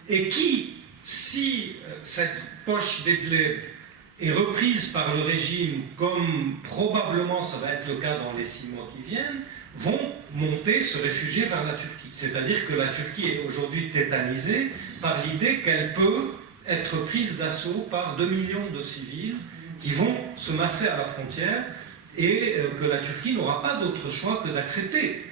et qui, si cette poche d'Idlib est reprise par le régime, comme probablement ça va être le cas dans les 6 mois qui viennent, vont monter, se réfugier vers la Turquie. C'est-à-dire que la Turquie est aujourd'hui tétanisée par l'idée qu'elle peut être prise d'assaut par 2 millions de civils qui vont se masser à la frontière, et que la Turquie n'aura pas d'autre choix que d'accepter,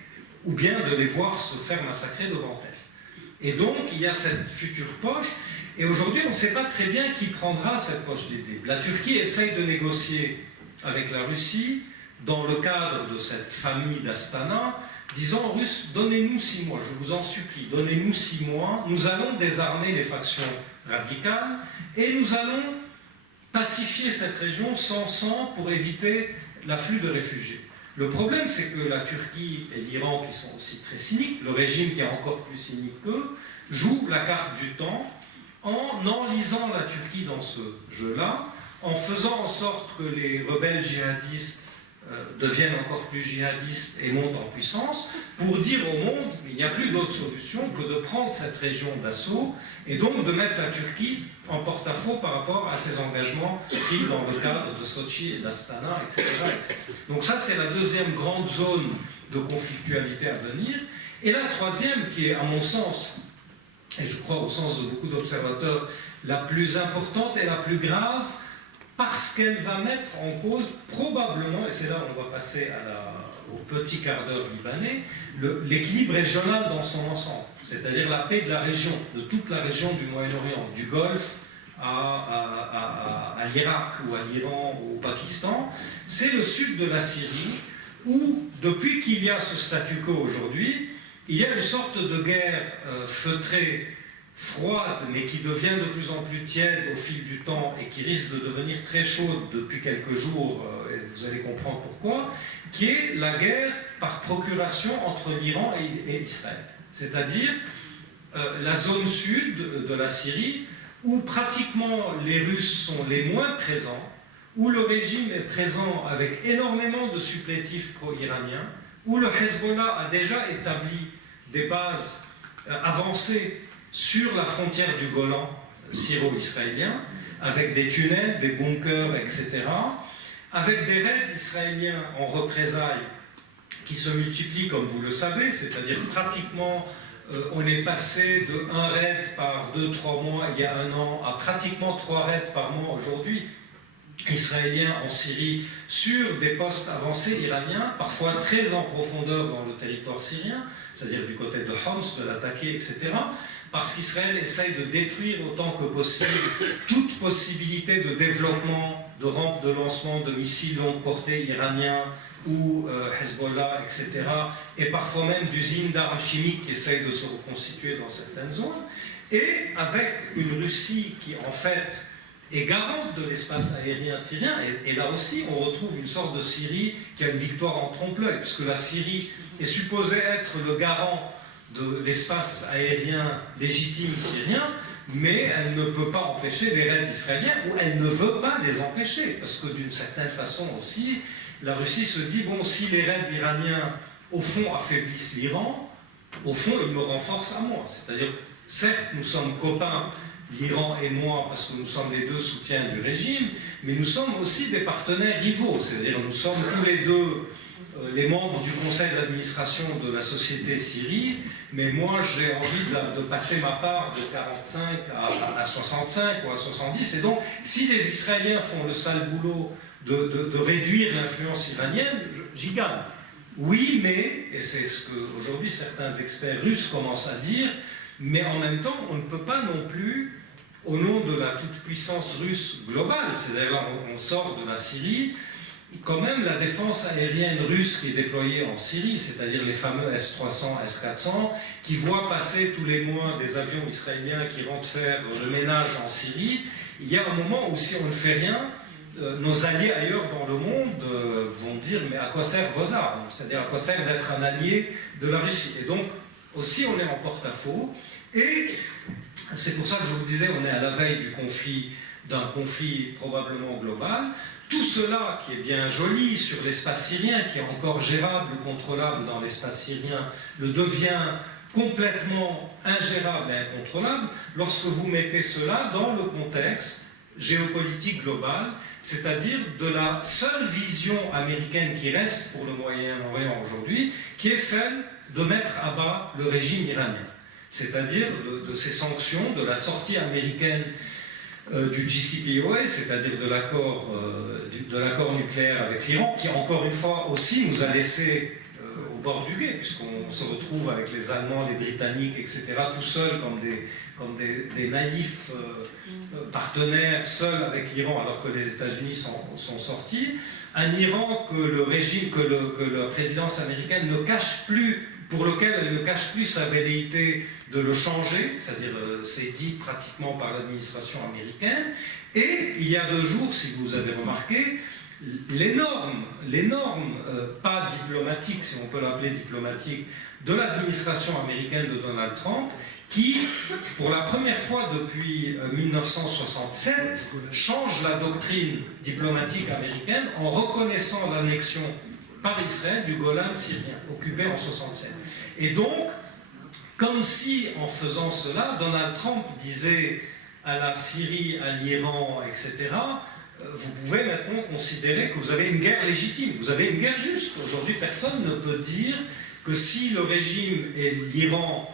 ou bien de les voir se faire massacrer devant elle. Et donc il y a cette future poche, et aujourd'hui on ne sait pas très bien qui prendra cette poche d'Idlib. La Turquie essaye de négocier avec la Russie dans le cadre de cette famille d'Astana, disant aux Russes, donnez-nous 6 mois, je vous en supplie, donnez-nous 6 mois, nous allons désarmer les factions radicale, et nous allons pacifier cette région sans sang pour éviter l'afflux de réfugiés. Le problème, c'est que la Turquie et l'Iran, qui sont aussi très cyniques, le régime qui est encore plus cynique qu'eux, jouent la carte du temps en enlisant la Turquie dans ce jeu-là, en faisant en sorte que les rebelles djihadistes deviennent encore plus djihadistes et montent en puissance, pour dire au monde qu'il n'y a plus d'autre solution que de prendre cette région d'assaut et donc de mettre la Turquie en porte-à-faux par rapport à ses engagements pris dans le cadre de Sochi et d'Astana, etc., etc. Donc ça, c'est la deuxième grande zone de conflictualité à venir. Et la troisième, qui est à mon sens, et je crois au sens de beaucoup d'observateurs, la plus importante et la plus grave, parce qu'elle va mettre en cause probablement, et c'est là où on va passer au petit quart d'heure libanais, l'équilibre régional dans son ensemble, c'est-à-dire la paix de la région, de toute la région du Moyen-Orient, du Golfe à l'Irak ou à l'Iran ou au Pakistan. C'est le sud de la Syrie où, depuis qu'il y a ce statu quo aujourd'hui, il y a une sorte de guerre feutrée, froide, mais qui devient de plus en plus tiède au fil du temps et qui risque de devenir très chaude depuis quelques jours, et vous allez comprendre pourquoi, qui est la guerre par procuration entre l'Iran et Israël. C'est-à-dire la zone sud de la Syrie, où pratiquement les Russes sont les moins présents, où le régime est présent avec énormément de supplétifs pro-iraniens, où le Hezbollah a déjà établi des bases avancées sur la frontière du Golan syro-israélien, avec des tunnels, des bunkers, etc., avec des raids israéliens en représailles qui se multiplient, comme vous le savez, c'est-à-dire pratiquement, on est passé de 1 raid par 2-3 mois il y a 1 an à pratiquement 3 raids par mois aujourd'hui, israéliens en Syrie, sur des postes avancés iraniens, parfois très en profondeur dans le territoire syrien, c'est-à-dire du côté de Homs, de l'attaquer, etc., parce qu'Israël essaye de détruire autant que possible toute possibilité de développement, de rampes de lancement de missiles longue portée iraniens ou Hezbollah, etc., et parfois même d'usines d'armes chimiques qui essayent de se reconstituer dans certaines zones, et avec une Russie qui, en fait, est garante de l'espace aérien syrien, et là aussi, on retrouve une sorte de Syrie qui a une victoire en trompe-l'œil, puisque la Syrie est supposée être le garant de l'espace aérien légitime syrien, mais elle ne peut pas empêcher les raids israéliens, ou elle ne veut pas les empêcher, parce que d'une certaine façon aussi, la Russie se dit, bon, si les raids iraniens, au fond, affaiblissent l'Iran, au fond, ils me renforcent à moi. C'est-à-dire, certes, nous sommes copains, l'Iran et moi, parce que nous sommes les deux soutiens du régime, mais nous sommes aussi des partenaires rivaux, c'est-à-dire nous sommes tous les deux les membres du conseil d'administration de la société Syrie, mais moi j'ai envie de passer ma part de 45 à 65 ou à 70, et donc si les Israéliens font le sale boulot de réduire l'influence iranienne, j'y gagne. Oui, mais, et c'est ce que aujourd'hui certains experts russes commencent à dire, mais en même temps on ne peut pas non plus, au nom de la toute-puissance russe globale, c'est-à-dire là on sort de la Syrie, quand même la défense aérienne russe qui est déployée en Syrie, c'est-à-dire les fameux S-300, S-400, qui voient passer tous les mois des avions israéliens qui rentrent faire le ménage en Syrie, il y a un moment où si on ne fait rien, nos alliés ailleurs dans le monde vont dire mais à quoi servent vos armes? C'est-à-dire à quoi sert d'être un allié de la Russie? Et donc aussi on est en porte-à-faux, et c'est pour ça que je vous disais on est à la veille du conflit, d'un conflit probablement global. Tout cela qui est bien joli sur l'espace syrien, qui est encore gérable ou contrôlable dans l'espace syrien, le devient complètement ingérable et incontrôlable lorsque vous mettez cela dans le contexte géopolitique global, c'est-à-dire de la seule vision américaine qui reste pour le Moyen-Orient aujourd'hui, qui est celle de mettre à bas le régime iranien. C'est-à-dire de ces sanctions, de la sortie américaine du JCPOA, c'est-à-dire de l'accord nucléaire avec l'Iran, qui encore une fois aussi nous a laissé au bord du gué, puisqu'on se retrouve avec les Allemands, les Britanniques, etc., tout seuls comme des naïfs partenaires, seuls avec l'Iran, alors que les États-Unis sont sortis. Un Iran que le régime, que la présidence américaine ne cache plus pour lequel elle ne cache plus sa velléité de le changer, c'est-à-dire c'est dit pratiquement par l'administration américaine. Et il y a 2 jours, si vous avez remarqué, l'énorme pas diplomatique, si on peut l'appeler diplomatique, de l'administration américaine de Donald Trump, qui, pour la première fois depuis 1967, change la doctrine diplomatique américaine en reconnaissant l'annexion par Israël du Golan syrien, occupé en 1967. Et donc, comme si, en faisant cela, Donald Trump disait à la Syrie, à l'Iran, etc., vous pouvez maintenant considérer que vous avez une guerre légitime, vous avez une guerre juste. Aujourd'hui, personne ne peut dire que si le régime et l'Iran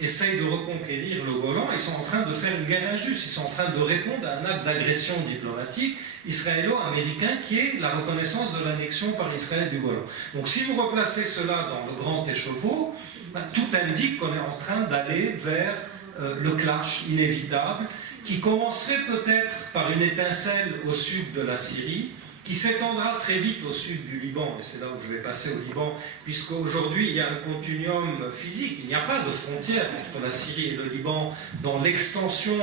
essayent de reconquérir le Golan, ils sont en train de faire une guerre injuste, ils sont en train de répondre à un acte d'agression diplomatique israélo-américain qui est la reconnaissance de l'annexion par Israël du Golan. Donc si vous replacez cela dans le grand écheveau, tout indique qu'on est en train d'aller vers le clash inévitable qui commencerait peut-être par une étincelle au sud de la Syrie, qui s'étendra très vite au sud du Liban, et c'est là où je vais passer au Liban, puisqu'aujourd'hui il y a un continuum physique, il n'y a pas de frontière entre la Syrie et le Liban dans l'extension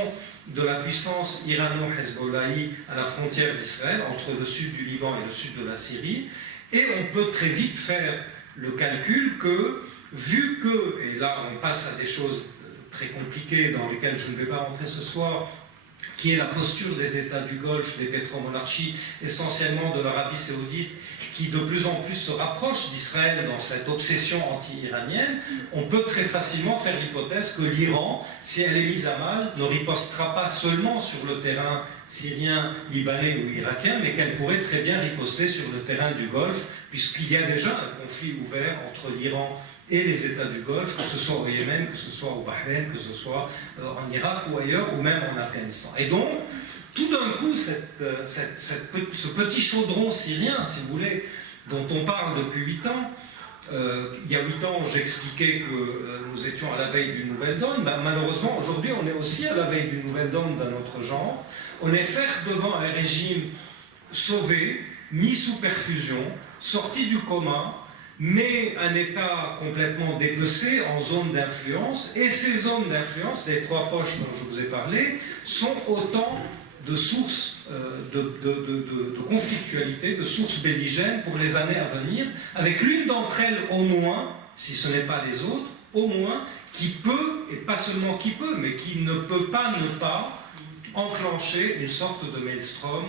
de la puissance irano-hezbollahi à la frontière d'Israël, entre le sud du Liban et le sud de la Syrie, et on peut très vite faire le calcul que, vu que, et là on passe à des choses très compliquées dans lesquelles je ne vais pas rentrer ce soir, qui est la posture des États du Golfe, des pétromonarchies, essentiellement de l'Arabie saoudite, qui de plus en plus se rapproche d'Israël dans cette obsession anti-iranienne, on peut très facilement faire l'hypothèse que l'Iran, si elle est mise à mal, ne ripostera pas seulement sur le terrain syrien, libanais ou irakien, mais qu'elle pourrait très bien riposter sur le terrain du Golfe, puisqu'il y a déjà un conflit ouvert entre l'Iran et les États du Golfe, que ce soit au Yémen, que ce soit au Bahreïn, que ce soit en Irak ou ailleurs, ou même en Afghanistan. Et donc, tout d'un coup, ce petit chaudron syrien, si vous voulez, dont on parle depuis 8 ans, il y a 8 ans, j'expliquais que nous étions à la veille d'une nouvelle donne. Malheureusement, aujourd'hui, on est aussi à la veille d'une nouvelle donne d'un autre genre. On est certes devant un régime sauvé, mis sous perfusion, sorti du coma, mais un État complètement dépecé en zone d'influence, et ces zones d'influence, les 3 poches dont je vous ai parlé, sont autant de sources de conflictualité, de sources belligènes pour les années à venir, avec l'une d'entre elles au moins, si ce n'est pas les autres, au moins, qui peut, et pas seulement qui peut, mais qui ne peut pas ne pas enclencher une sorte de maelstrom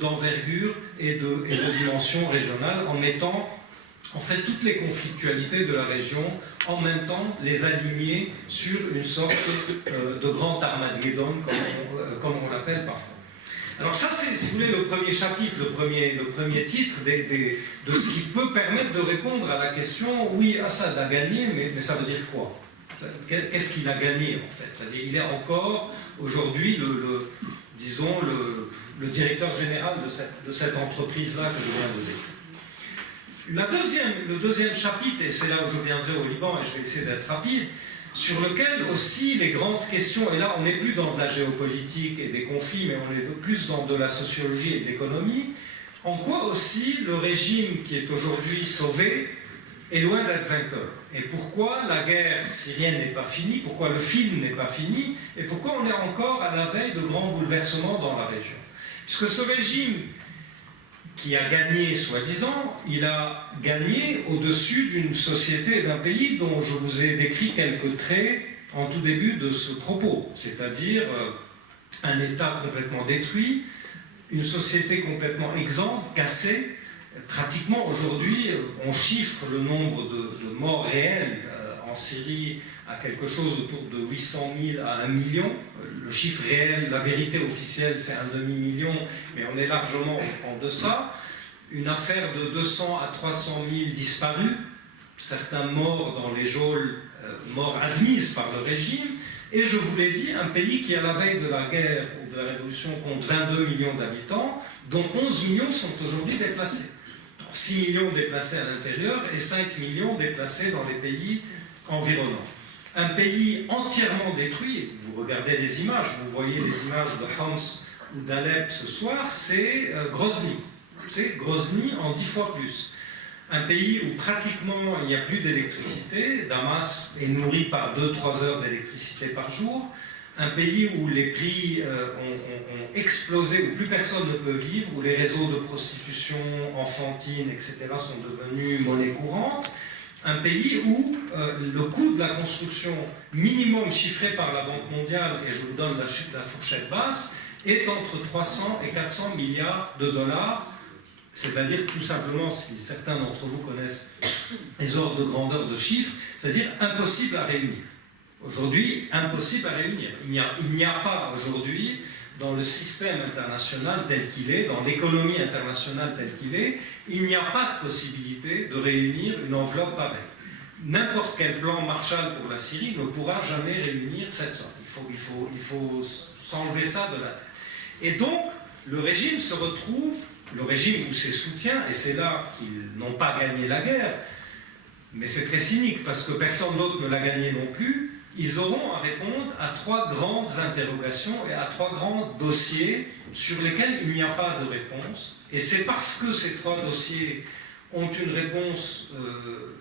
d'envergure et de dimension régionale, en mettant en fait toutes les conflictualités de la région, en même temps les aligner sur une sorte de grand Armageddon, comme on l'appelle parfois. Alors ça, c'est, si vous voulez, le premier chapitre, le premier titre de ce qui peut permettre de répondre à la question, oui, Assad a gagné, mais ça veut dire quoi? Qu'est-ce qu'il a gagné, en fait? C'est-à-dire, il est encore, aujourd'hui, disons, le directeur général de cette entreprise-là que je viens de décrire. Le deuxième chapitre, et c'est là où je viendrai au Liban, et je vais essayer d'être rapide, sur lequel aussi les grandes questions, et là on n'est plus dans de la géopolitique et des conflits, mais on est plus dans de la sociologie et de l'économie, en quoi aussi le régime qui est aujourd'hui sauvé est loin d'être vainqueur. Et pourquoi la guerre syrienne n'est pas finie, pourquoi le film n'est pas fini, et pourquoi on est encore à la veille de grands bouleversements dans la région. Puisque ce régime qui a gagné, soi-disant, il a gagné au-dessus d'une société et d'un pays dont je vous ai décrit quelques traits en tout début de ce propos, c'est-à-dire un État complètement détruit, une société complètement exsangue, cassée. Pratiquement aujourd'hui, on chiffre le nombre de morts réels en Syrie à quelque chose autour de 800 000 à 1 million. Le chiffre réel, la vérité officielle, c'est 1 demi-million, mais on est largement en deçà. Une affaire de 200 à 300 000 disparus, certains morts dans les geôles, morts admises par le régime, et je vous l'ai dit, un pays qui à la veille de la guerre ou de la révolution compte 22 millions d'habitants, dont 11 millions sont aujourd'hui déplacés. 6 millions déplacés à l'intérieur et 5 millions déplacés dans les pays environnants. Un pays entièrement détruit, vous regardez les images, vous voyez les images de Homs ou d'Alep ce soir, c'est Grozny. C'est Grozny en 10 fois plus. un pays où pratiquement il n'y a plus d'électricité, Damas est nourri par 2-3 heures d'électricité par jour, un pays où les prix ont explosé, où plus personne ne peut vivre, où les réseaux de prostitution enfantine, etc. sont devenus monnaie courante, un pays où le coût de la construction minimum chiffré par la Banque mondiale, et je vous donne la fourchette basse, est entre 300 et 400 milliards de dollars, c'est-à-dire tout simplement, si certains d'entre vous connaissent les ordres de grandeur de chiffres, c'est-à-dire impossible à réunir. Aujourd'hui, impossible à réunir. Il n'y a pas aujourd'hui, dans le système international tel qu'il est, dans l'économie internationale telle qu'il est, il n'y a pas de possibilité de réunir une enveloppe pareille. N'importe quel plan Marshall pour la Syrie ne pourra jamais réunir cette somme. Il faut s'enlever ça de la tête. Et donc, le régime se retrouve, le régime ou ses soutiens, et c'est là qu'ils n'ont pas gagné la guerre, mais c'est très cynique parce que personne d'autre ne l'a gagné non plus, ils auront à répondre à 3 grandes interrogations et à 3 grands dossiers sur lesquels il n'y a pas de réponse. Et c'est parce que ces 3 dossiers ont une réponse,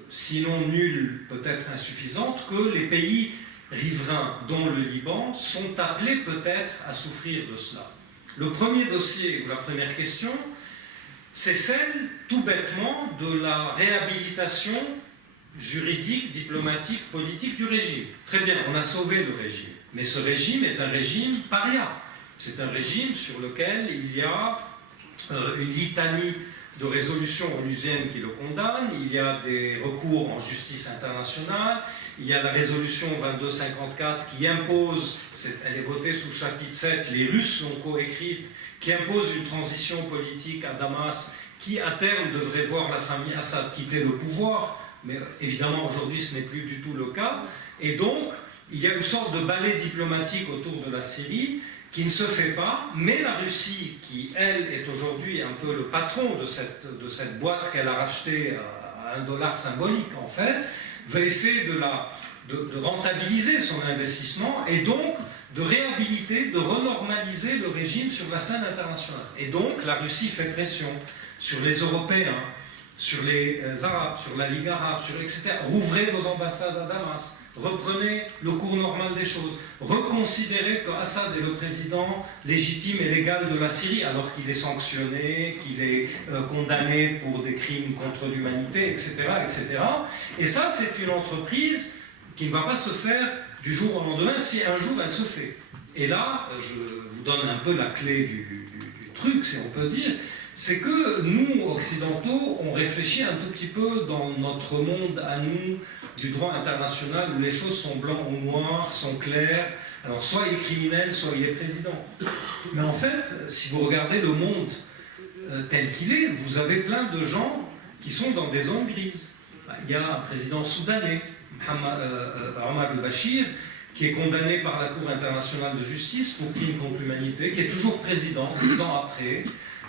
sinon nulle, peut-être insuffisante, que les pays riverains, dont le Liban, sont appelés peut-être à souffrir de cela. Le premier dossier, ou la première question, c'est celle, tout bêtement, de la réhabilitation juridique, diplomatique, politique du régime. Très bien, on a sauvé le régime. Mais ce régime est un régime paria. C'est un régime sur lequel il y a une litanie de résolutions onusiennes qui le condamnent, il y a des recours en justice internationale, il y a la résolution 2254 qui impose, elle est votée sous le chapitre 7, les Russes l'ont coécrite, qui impose une transition politique à Damas qui à terme devrait voir la famille Assad quitter le pouvoir, mais évidemment aujourd'hui ce n'est plus du tout le cas, et donc il y a une sorte de balai diplomatique autour de la Syrie qui ne se fait pas, mais la Russie, qui elle est aujourd'hui un peu le patron de cette boîte qu'elle a rachetée à $1 symbolique en fait, va essayer de rentabiliser son investissement et donc de réhabiliter, de renormaliser le régime sur la scène internationale. Et donc la Russie fait pression sur les Européens, sur les Arabes, sur la Ligue arabe, etc. Rouvrez vos ambassades à Damas, reprenez le cours normal des choses, reconsidérez qu'Assad est le président légitime et légal de la Syrie alors qu'il est sanctionné, qu'il est condamné pour des crimes contre l'humanité, etc., etc. Et ça, c'est une entreprise qui ne va pas se faire du jour au lendemain si un jour elle se fait. Et là, je vous donne un peu la clé du truc, si on peut dire, c'est que nous, occidentaux, on réfléchit un tout petit peu dans notre monde à nous, du droit international, où les choses sont blancs ou noirs, sont claires. Alors, soit il est criminel, soit il est président. Mais en fait, si vous regardez le monde tel qu'il est, vous avez plein de gens qui sont dans des zones grises. Il y a un président soudanais, Omar al-Bashir, qui est condamné par la Cour internationale de justice pour crime contre l'humanité, qui est toujours président, 10 ans après,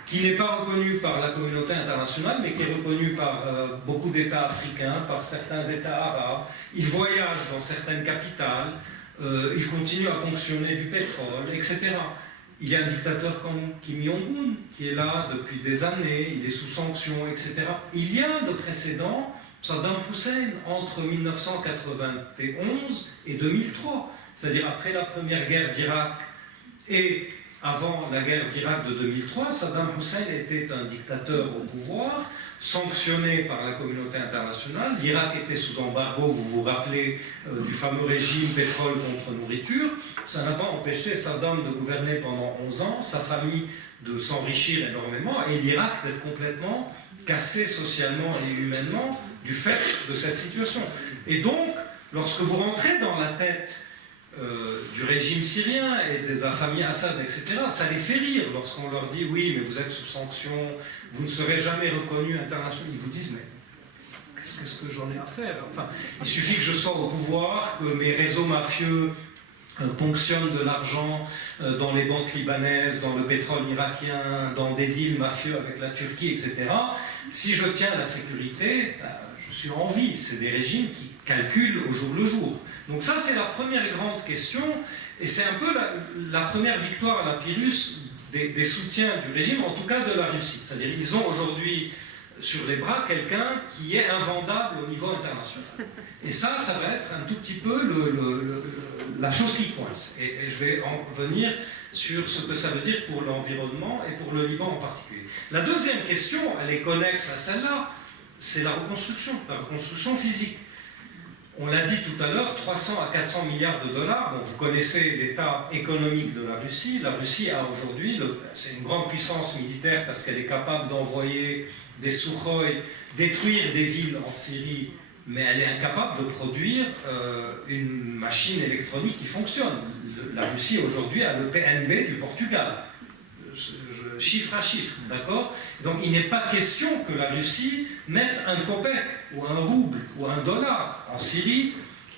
qui n'est pas reconnu par la communauté internationale, mais qui est reconnu par beaucoup d'États africains, par certains États arabes. Il voyage dans certaines capitales, il continue à ponctionner du pétrole, etc. Il y a un dictateur comme Kim Jong-un, qui est là depuis des années, il est sous sanctions, etc. Il y a le précédent, Saddam Hussein, entre 1991 et 2003, c'est-à-dire après la première guerre d'Irak et avant la guerre d'Irak de 2003, Saddam Hussein était un dictateur au pouvoir, sanctionné par la communauté internationale. L'Irak était sous embargo, vous vous rappelez du fameux régime pétrole contre nourriture. Ça n'a pas empêché Saddam de gouverner pendant 11 ans, sa famille de s'enrichir énormément, et l'Irak d'être complètement cassé socialement et humainement du fait de cette situation. Et donc, lorsque vous rentrez dans la tête du régime syrien et de la famille Assad, etc., ça les fait rire lorsqu'on leur dit « oui, mais vous êtes sous sanction, vous ne serez jamais reconnu international ». Ils vous disent « mais qu'est-ce que j'en ai à faire ?» Enfin, il suffit que je sois au pouvoir, que mes réseaux mafieux ponctionnent de l'argent dans les banques libanaises, dans le pétrole irakien, dans des deals mafieux avec la Turquie, etc. Si je tiens la sécurité, je suis en vie. C'est des régimes qui calculent au jour le jour. Donc ça, c'est la première grande question, et c'est un peu la première victoire à la Pyrrhus des soutiens du régime, en tout cas de la Russie. C'est-à-dire qu'ils ont aujourd'hui sur les bras quelqu'un qui est invendable au niveau international. Et ça va être un tout petit peu la chose qui coince. Et je vais en venir sur ce que ça veut dire pour l'environnement et pour le Liban en particulier. La deuxième question, elle est connexe à celle-là, c'est la reconstruction physique. On l'a dit tout à l'heure, 300 à 400 milliards de dollars. Bon, vous connaissez l'état économique de la Russie. La Russie a aujourd'hui, c'est une grande puissance militaire parce qu'elle est capable d'envoyer des Sukhoi, détruire des villes en Syrie, mais elle est incapable de produire une machine électronique qui fonctionne. La Russie aujourd'hui a le PNB du Portugal. Chiffre à chiffre, d'accord? Donc il n'est pas question que la Russie mette un kopek ou un rouble ou un dollar en Syrie,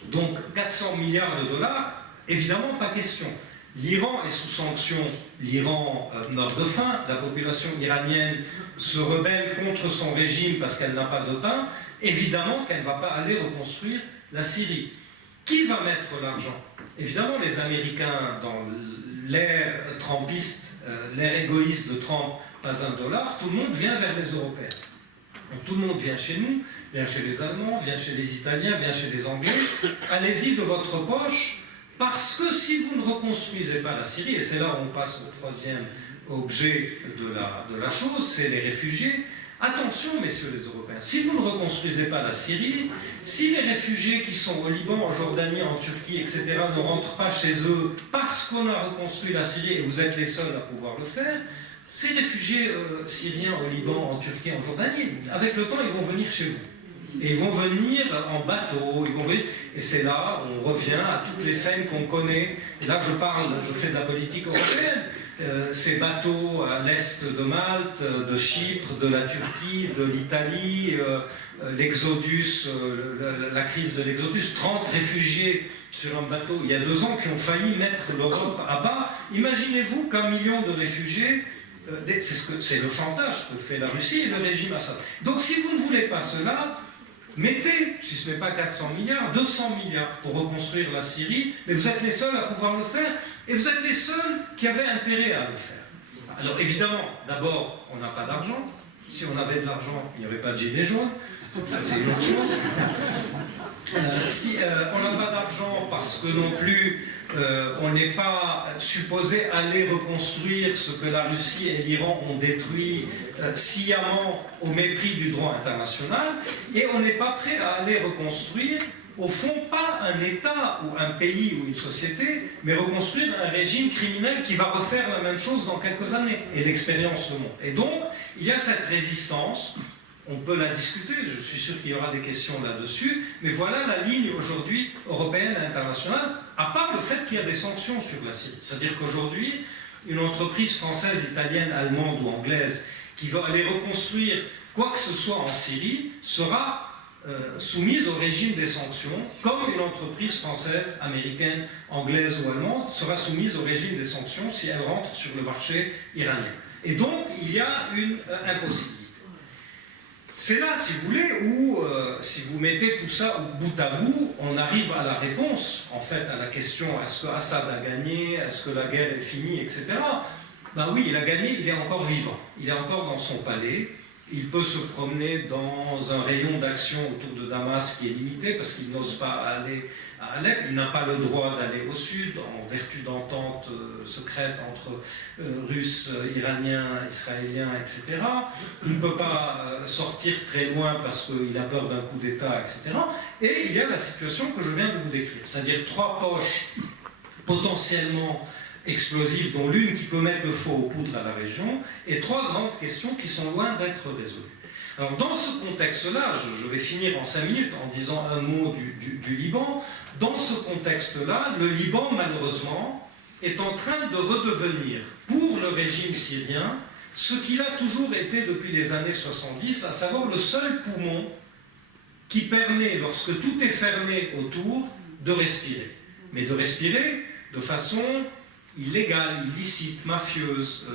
donc 400 milliards de dollars, évidemment pas question. L'Iran est sous sanction, l'Iran meurt de faim, la population iranienne se rebelle contre son régime parce qu'elle n'a pas de pain, évidemment qu'elle ne va pas aller reconstruire la Syrie. Qui va mettre l'argent? Évidemment les Américains dans l'ère trumpiste, l'ère égoïste de Trump, pas $1, tout le monde vient vers les Européens. Donc tout le monde vient chez nous, vient chez les Allemands, vient chez les Italiens, vient chez les Anglais. Allez-y de votre poche, parce que si vous ne reconstruisez pas la Syrie, et c'est là où on passe au troisième objet de la chose, c'est les réfugiés. Attention, messieurs les Européens, si vous ne reconstruisez pas la Syrie, si les réfugiés qui sont au Liban, en Jordanie, en Turquie, etc., ne rentrent pas chez eux parce qu'on a reconstruit la Syrie et vous êtes les seuls à pouvoir le faire, ces réfugiés syriens au Liban, en Turquie, en Jordanie, avec le temps, ils vont venir chez vous. Et ils vont venir en bateau, et c'est là, on revient à toutes les scènes qu'on connaît. Et là, je fais de la politique européenne. Ces bateaux à l'est de Malte, de Chypre, de la Turquie, de l'Italie, l'exodus, la crise de l'exodus, 30 réfugiés sur un bateau il y a 2 ans qui ont failli mettre l'Europe à bas. Imaginez-vous qu'un million de réfugiés, c'est le chantage que fait la Russie et le régime Assad. Donc si vous ne voulez pas cela, mettez, si ce n'est pas 400 milliards, 200 milliards pour reconstruire la Syrie, mais vous êtes les seuls à pouvoir le faire, et vous êtes les seuls qui avaient intérêt à le faire. Alors évidemment, d'abord, on n'a pas d'argent. Si on avait de l'argent, il n'y aurait pas de gilets jaunes. Ça, c'est une autre chose. On n'a pas d'argent parce que non plus on n'est pas supposé aller reconstruire ce que la Russie et l'Iran ont détruit sciemment au mépris du droit international, et on n'est pas prêt à aller reconstruire, au fond, pas un État ou un pays ou une société, mais reconstruire un régime criminel qui va refaire la même chose dans quelques années. Et l'expérience le montre. Et donc, il y a cette résistance. On peut la discuter, je suis sûr qu'il y aura des questions là-dessus, mais voilà la ligne aujourd'hui européenne et internationale, à part le fait qu'il y a des sanctions sur la Syrie. C'est-à-dire qu'aujourd'hui, une entreprise française, italienne, allemande ou anglaise qui va aller reconstruire quoi que ce soit en Syrie sera soumise au régime des sanctions, comme une entreprise française, américaine, anglaise ou allemande sera soumise au régime des sanctions si elle rentre sur le marché iranien. Et donc, il y a une impossibilité. C'est là, si vous voulez, où, si vous mettez tout ça bout à bout, on arrive à la réponse, en fait, à la question, est-ce que Assad a gagné, est-ce que la guerre est finie, etc. Ben oui, il a gagné, il est encore vivant, il est encore dans son palais, il peut se promener dans un rayon d'action autour de Damas qui est limité, parce qu'il n'ose pas aller à Alep, il n'a pas le droit d'aller au sud, en vertu d'ententes secrètes entre Russes, Iraniens, Israéliens, etc. Il ne peut pas sortir très loin parce qu'il a peur d'un coup d'État, etc. Et il y a la situation que je viens de vous décrire, c'est-à-dire 3 poches potentiellement explosives, dont l'une qui peut mettre le feu aux poudres à la région, et 3 grandes questions qui sont loin d'être résolues. Alors dans ce contexte-là, je vais finir en 5 minutes en disant un mot du Liban. Dans ce contexte-là, le Liban, malheureusement, est en train de redevenir, pour le régime syrien, ce qu'il a toujours été depuis les années 70, à savoir le seul poumon qui permet, lorsque tout est fermé autour, de respirer. Mais de respirer de façon illégale, illicite, mafieuse,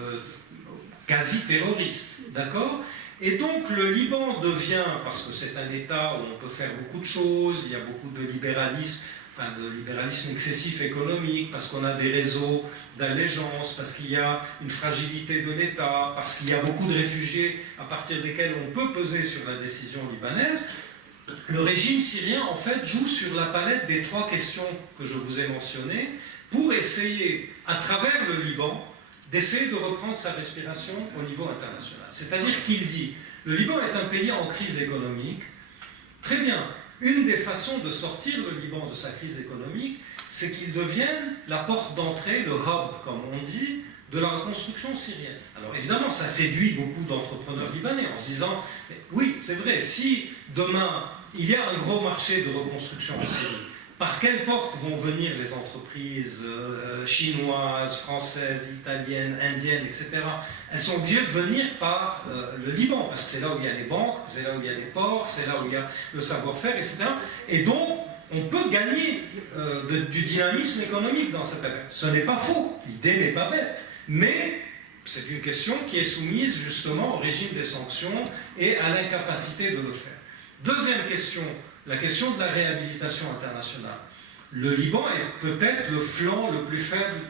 quasi terroriste, d'accord ? Et donc le Liban devient, parce que c'est un État où on peut faire beaucoup de choses, il y a beaucoup de libéralisme, de libéralisme excessif économique, parce qu'on a des réseaux d'allégeance, parce qu'il y a une fragilité de l'État, parce qu'il y a beaucoup de réfugiés à partir desquels on peut peser sur la décision libanaise, le régime syrien, en fait, joue sur la palette des trois questions que je vous ai mentionnées pour essayer, à travers le Liban, d'essayer de reprendre sa respiration au niveau international. C'est-à-dire qu'il dit, le Liban est un pays en crise économique, très bien, une des façons de sortir le Liban de sa crise économique, c'est qu'il devienne la porte d'entrée, le hub, comme on dit, de la reconstruction syrienne. Alors évidemment, ça séduit beaucoup d'entrepreneurs libanais en se disant, oui, c'est vrai, si demain, il y a un gros marché de reconstruction en Syrie, par quelle porte vont venir les entreprises chinoises, françaises, italiennes, indiennes, etc. Elles sont obligées de venir par le Liban, parce que c'est là où il y a les banques, c'est là où il y a les ports, c'est là où il y a le savoir-faire, etc. Et donc, on peut gagner du dynamisme économique dans cette affaire. Ce n'est pas faux, l'idée n'est pas bête, mais c'est une question qui est soumise justement au régime des sanctions et à l'incapacité de le faire. Deuxième question, la question de la réhabilitation internationale. Le Liban est peut-être le flanc le plus faible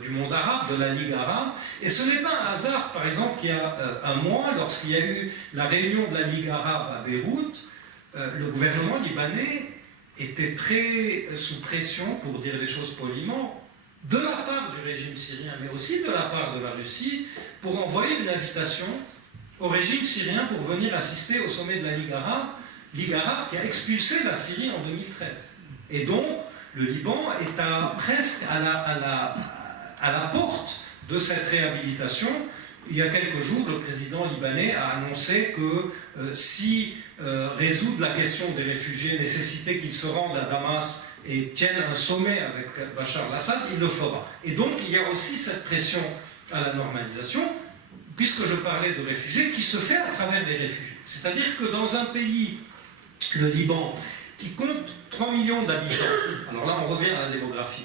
du monde arabe, de la Ligue arabe, et ce n'est pas un hasard, par exemple, qu'il y a un mois, lorsqu'il y a eu la réunion de la Ligue arabe à Beyrouth, le gouvernement libanais était très sous pression, pour dire les choses poliment, de la part du régime syrien, mais aussi de la part de la Russie, pour envoyer une invitation au régime syrien pour venir assister au sommet de la Ligue arabe qui a expulsé la Syrie en 2013. Et donc, le Liban est presque à la porte de cette réhabilitation. Il y a quelques jours, le président libanais a annoncé que si résoudre la question des réfugiés nécessitait qu'il se rende à Damas et tienne un sommet avec Bachar al-Assad, il le fera. Et donc, il y a aussi cette pression à la normalisation, puisque je parlais de réfugiés, qui se fait à travers les réfugiés. C'est-à-dire que dans un pays, le Liban, qui compte 3 millions d'habitants, alors là on revient à la démographie,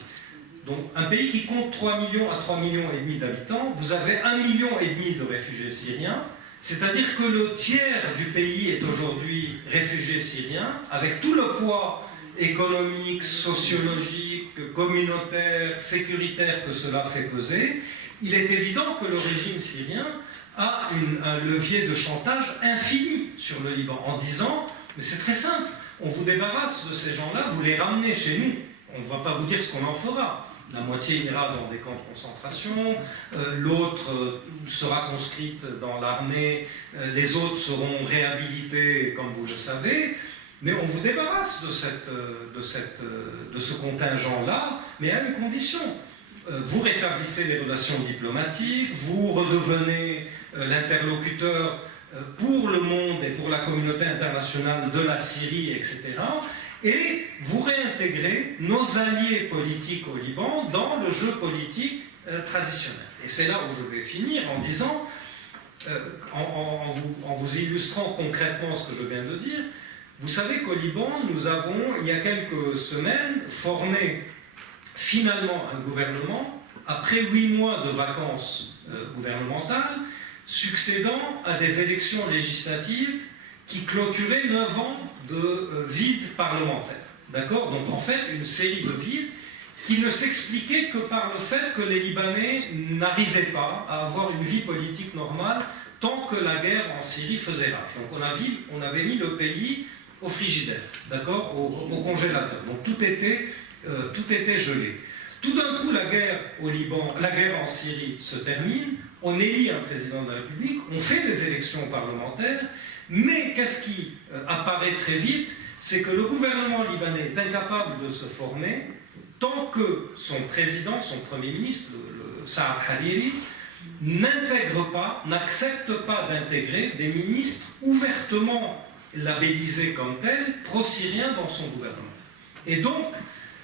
donc un pays qui compte 3 millions à 3 millions et demi d'habitants, vous avez 1,5 million de réfugiés syriens, c'est-à-dire que le tiers du pays est aujourd'hui réfugié syrien, avec tout le poids économique, sociologique, communautaire, sécuritaire que cela fait peser. Il est évident que le régime syrien a un levier de chantage infini sur le Liban, en disant, mais c'est très simple, on vous débarrasse de ces gens-là, vous les ramenez chez nous, on ne va pas vous dire ce qu'on en fera. La moitié ira dans des camps de concentration, l'autre sera conscrite dans l'armée, les autres seront réhabilités, comme vous le savez, mais on vous débarrasse de ce contingent-là, mais à une condition. Vous rétablissez les relations diplomatiques, vous redevenez l'interlocuteur pour le monde et pour la communauté internationale de la Syrie, etc. Et vous réintégrez nos alliés politiques au Liban dans le jeu politique traditionnel. Et c'est là où je vais finir en disant, en vous illustrant concrètement ce que je viens de dire, vous savez qu'au Liban, nous avons, il y a quelques semaines, formé finalement un gouvernement, après 8 mois de vacances gouvernementales, succédant à des élections législatives qui clôturaient 9 ans de vide parlementaire. D'accord ? Donc en fait, une série de vides qui ne s'expliquaient que par le fait que les Libanais n'arrivaient pas à avoir une vie politique normale tant que la guerre en Syrie faisait rage. Donc on avait mis le pays au frigidaire, d'accord ? Au congélateur. Donc tout était gelé. Tout d'un coup, la guerre au Liban, la guerre en Syrie se termine, on élit un président de la République, on fait des élections parlementaires, mais qu'est-ce qui apparaît très vite, c'est que le gouvernement libanais est incapable de se former tant que son président, son premier ministre, le Saad Hariri, n'accepte pas d'intégrer des ministres ouvertement labellisés comme tels, pro-syriens dans son gouvernement. Et donc,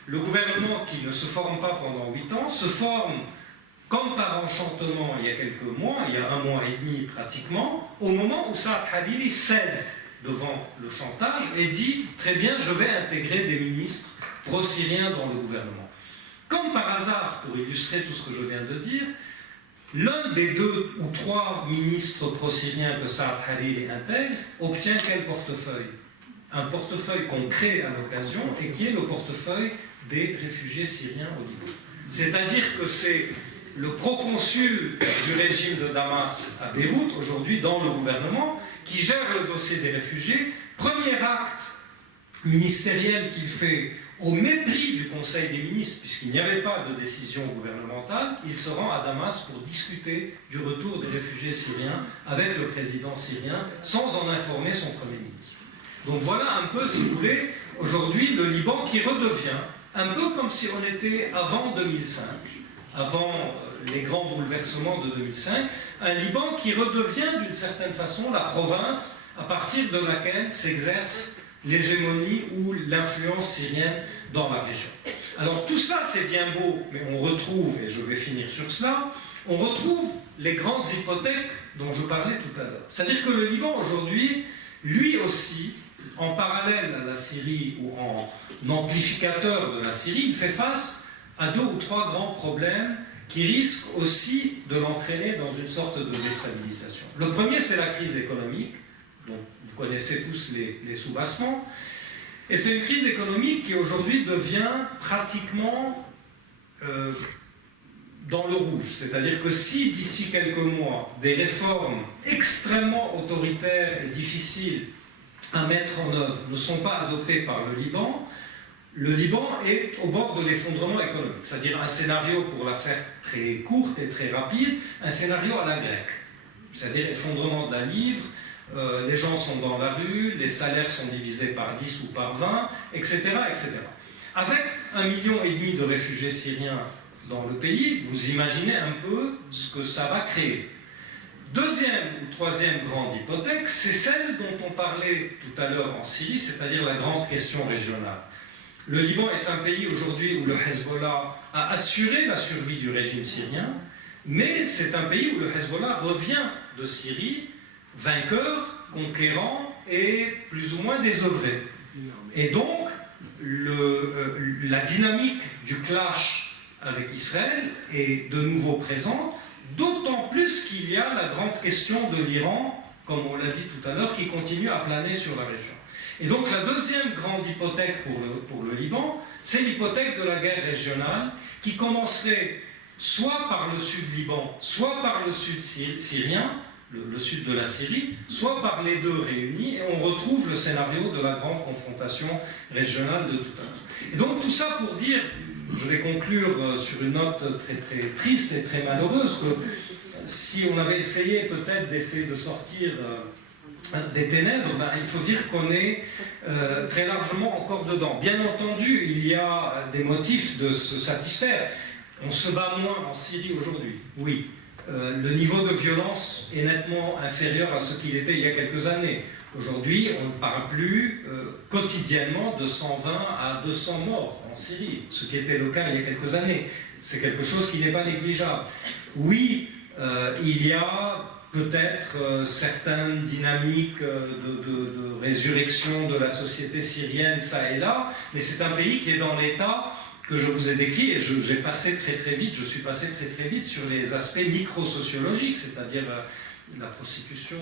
le gouvernement qui ne se forme pas pendant 8 ans se forme comme par enchantement il y a quelques mois, il y a 1 mois et demi pratiquement, au moment où Saad Hariri cède devant le chantage et dit « Très bien, je vais intégrer des ministres pro-syriens dans le gouvernement ». Comme par hasard, pour illustrer tout ce que je viens de dire, l'un des 2 ou 3 ministres pro-syriens que Saad Hariri intègre obtient quel portefeuille ? Un portefeuille qu'on crée à l'occasion et qui est le portefeuille des réfugiés syriens au Liban. C'est-à-dire que c'est le proconsul du régime de Damas à Beyrouth, aujourd'hui dans le gouvernement, qui gère le dossier des réfugiés. Premier acte ministériel qu'il fait au mépris du Conseil des ministres, puisqu'il n'y avait pas de décision gouvernementale, il se rend à Damas pour discuter du retour des réfugiés syriens avec le président syrien, sans en informer son Premier ministre. Donc voilà un peu, si vous voulez, aujourd'hui le Liban qui redevient, un peu comme si on était avant 2005, avant les grands bouleversements de 2005, un Liban qui redevient d'une certaine façon la province à partir de laquelle s'exerce l'hégémonie ou l'influence syrienne dans la région. Alors tout ça c'est bien beau, mais on retrouve, et je vais finir sur cela, on retrouve les grandes hypothèques dont je parlais tout à l'heure. C'est-à-dire que le Liban aujourd'hui, lui aussi, en parallèle à la Syrie ou en amplificateur de la Syrie, il fait face à 2 ou 3 grands problèmes qui risquent aussi de l'entraîner dans une sorte de déstabilisation. Le premier, c'est la crise économique, dont vous connaissez tous les soubassements, et c'est une crise économique qui aujourd'hui devient pratiquement dans le rouge. C'est-à-dire que si d'ici quelques mois, des réformes extrêmement autoritaires et difficiles à mettre en œuvre ne sont pas adoptées par le Liban est au bord de l'effondrement économique. C'est-à-dire un scénario, pour la faire très courte et très rapide, un scénario à la grecque. C'est-à-dire effondrement de la livre, les gens sont dans la rue, les salaires sont divisés par 10 ou par 20, etc., etc. Avec 1,5 million de réfugiés syriens dans le pays, vous imaginez un peu ce que ça va créer. Deuxième ou troisième grande hypothèque, c'est celle dont on parlait tout à l'heure en Syrie, c'est-à-dire la grande question régionale. Le Liban est un pays aujourd'hui où le Hezbollah a assuré la survie du régime syrien, mais c'est un pays où le Hezbollah revient de Syrie vainqueur, conquérant et plus ou moins désœuvré. Et donc, la dynamique du clash avec Israël est de nouveau présente, d'autant plus qu'il y a la grande question de l'Iran, comme on l'a dit tout à l'heure, qui continue à planer sur la région. Et donc la deuxième grande hypothèque pour le Liban, c'est l'hypothèque de la guerre régionale, qui commencerait soit par le sud Liban, soit par le sud syrien, le sud de la Syrie, soit par les deux réunis, et on retrouve le scénario de la grande confrontation régionale de tout à l'heure. Et donc tout ça pour dire, je vais conclure sur une note très très triste et très malheureuse, que si on avait essayé peut-être d'essayer de sortir des ténèbres, il faut dire qu'on est très largement encore dedans. Bien entendu, il y a des motifs de se satisfaire. On se bat moins en Syrie aujourd'hui, oui. Le niveau de violence est nettement inférieur à ce qu'il était il y a quelques années. Aujourd'hui, on ne parle plus quotidiennement de 120 à 200 morts en Syrie, ce qui était le cas il y a quelques années. C'est quelque chose qui n'est pas négligeable. Oui, il y a peut-être certaines dynamiques de résurrection de la société syrienne, ça et là, mais c'est un pays qui est dans l'état que je vous ai décrit, et je suis passé très vite sur les aspects micro-sociologiques, c'est-à-dire la prostitution,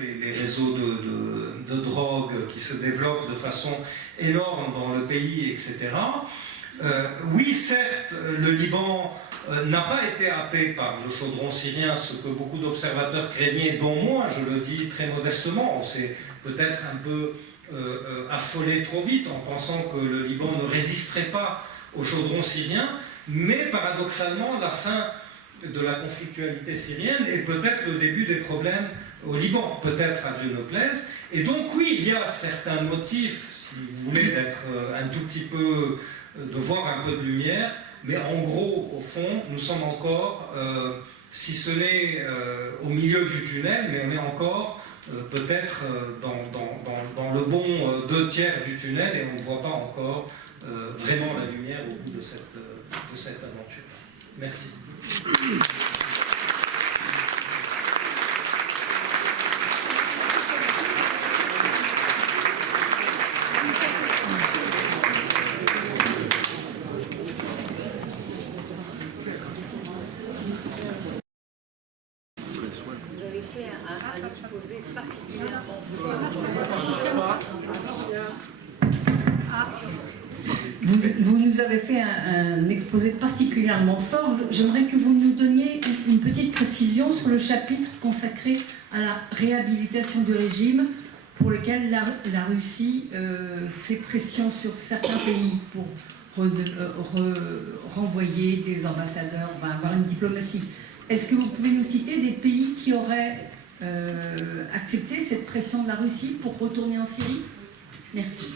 les réseaux de drogue qui se développent de façon énorme dans le pays, etc. Oui, certes, le Liban n'a pas été happé par le chaudron syrien, ce que beaucoup d'observateurs craignaient, dont moi, je le dis très modestement. On s'est peut-être un peu affolé trop vite en pensant que le Liban ne résisterait pas au chaudron syrien, mais paradoxalement, la fin de la conflictualité syrienne est peut-être le début des problèmes au Liban, peut-être à Dieu ne plaise. Et donc oui, il y a certains motifs, si vous voulez, d'être un tout petit peu, de voir un peu de lumière, mais en gros, au fond, nous sommes encore, si ce n'est au milieu du tunnel, mais on est encore peut-être dans le bon 2/3 du tunnel, et on ne voit pas encore vraiment la lumière au bout de cette aventure. Merci. Vous avez fait un exposé particulièrement fort. Vous nous avez avez fait un exposé particulièrement fort. J'aimerais que vous nous donniez une petite précision sur le chapitre consacré à la réhabilitation du régime, pour lequel la Russie fait pression sur certains pays pour renvoyer des ambassadeurs, enfin, avoir une diplomatie. Est-ce que vous pouvez nous citer des pays qui auraient accepté cette pression de la Russie pour retourner en Syrie? Merci.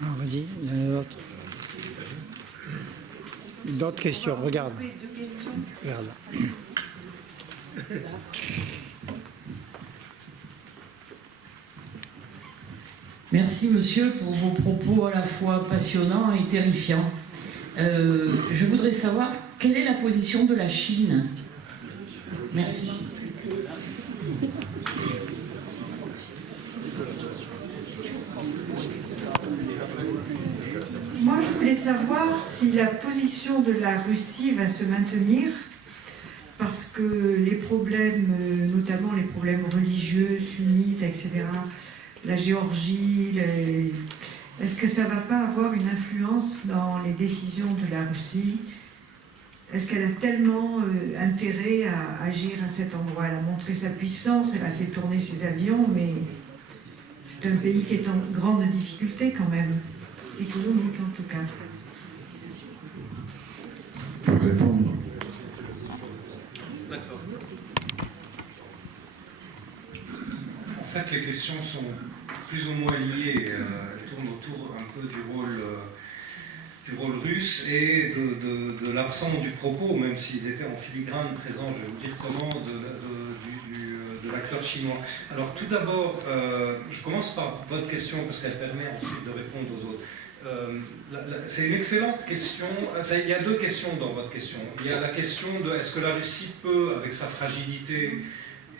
Vas-y, il y en a d'autres. D'autres questions, regarde. Regarde. Merci monsieur pour vos propos à la fois passionnants et terrifiants. Je voudrais savoir quelle est la position de la Chine. Merci. Moi, je voulais savoir si la position de la Russie va se maintenir, parce que les problèmes, notamment les problèmes religieux, sunnites, etc., la Géorgie, est-ce que ça ne va pas avoir une influence dans les décisions de la Russie? Est-ce qu'elle a tellement intérêt à agir à cet endroit? Elle a montré sa puissance, elle a fait tourner ses avions, mais c'est un pays qui est en grande difficulté quand même, économique en tout cas. Pour répondre. D'accord. En fait, les questions sont plus ou moins liées. Elles tournent autour un peu du rôle russe et de l'absence du propos, même s'il était en filigrane présent, je vais vous dire comment, de l'acteur chinois. Alors tout d'abord, je commence par votre question parce qu'elle permet ensuite de répondre aux autres. C'est une excellente question. Il y a deux questions dans votre question. Il y a la question de est-ce que la Russie peut, avec sa fragilité,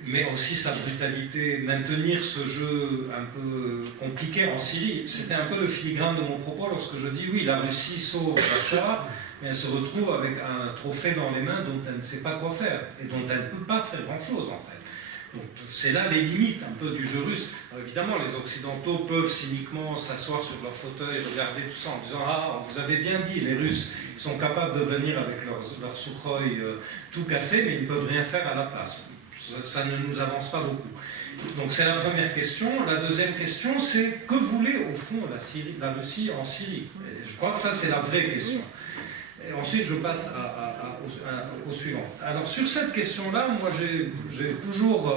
mais aussi sa brutalité, maintenir ce jeu un peu compliqué en Syrie. C'était un peu le filigrane de mon propos lorsque je dis oui, la Russie sauve Bachar, mais elle se retrouve avec un trophée dans les mains dont elle ne sait pas quoi faire, et dont elle ne peut pas faire grand-chose en fait. Donc c'est là les limites un peu du jeu russe. Alors, évidemment, les Occidentaux peuvent cyniquement s'asseoir sur leur fauteuil et regarder tout ça en disant « Ah, vous avez bien dit, les Russes sont capables de venir avec leur Sukhoi tout cassé, mais ils ne peuvent rien faire à la place. » Ça ne nous avance pas beaucoup. Donc c'est la première question. La deuxième question, c'est que voulait au fond la Russie en Syrie? Et je crois que ça, c'est la vraie question. Et ensuite, je passe au suivant. Alors sur cette question-là, moi j'ai toujours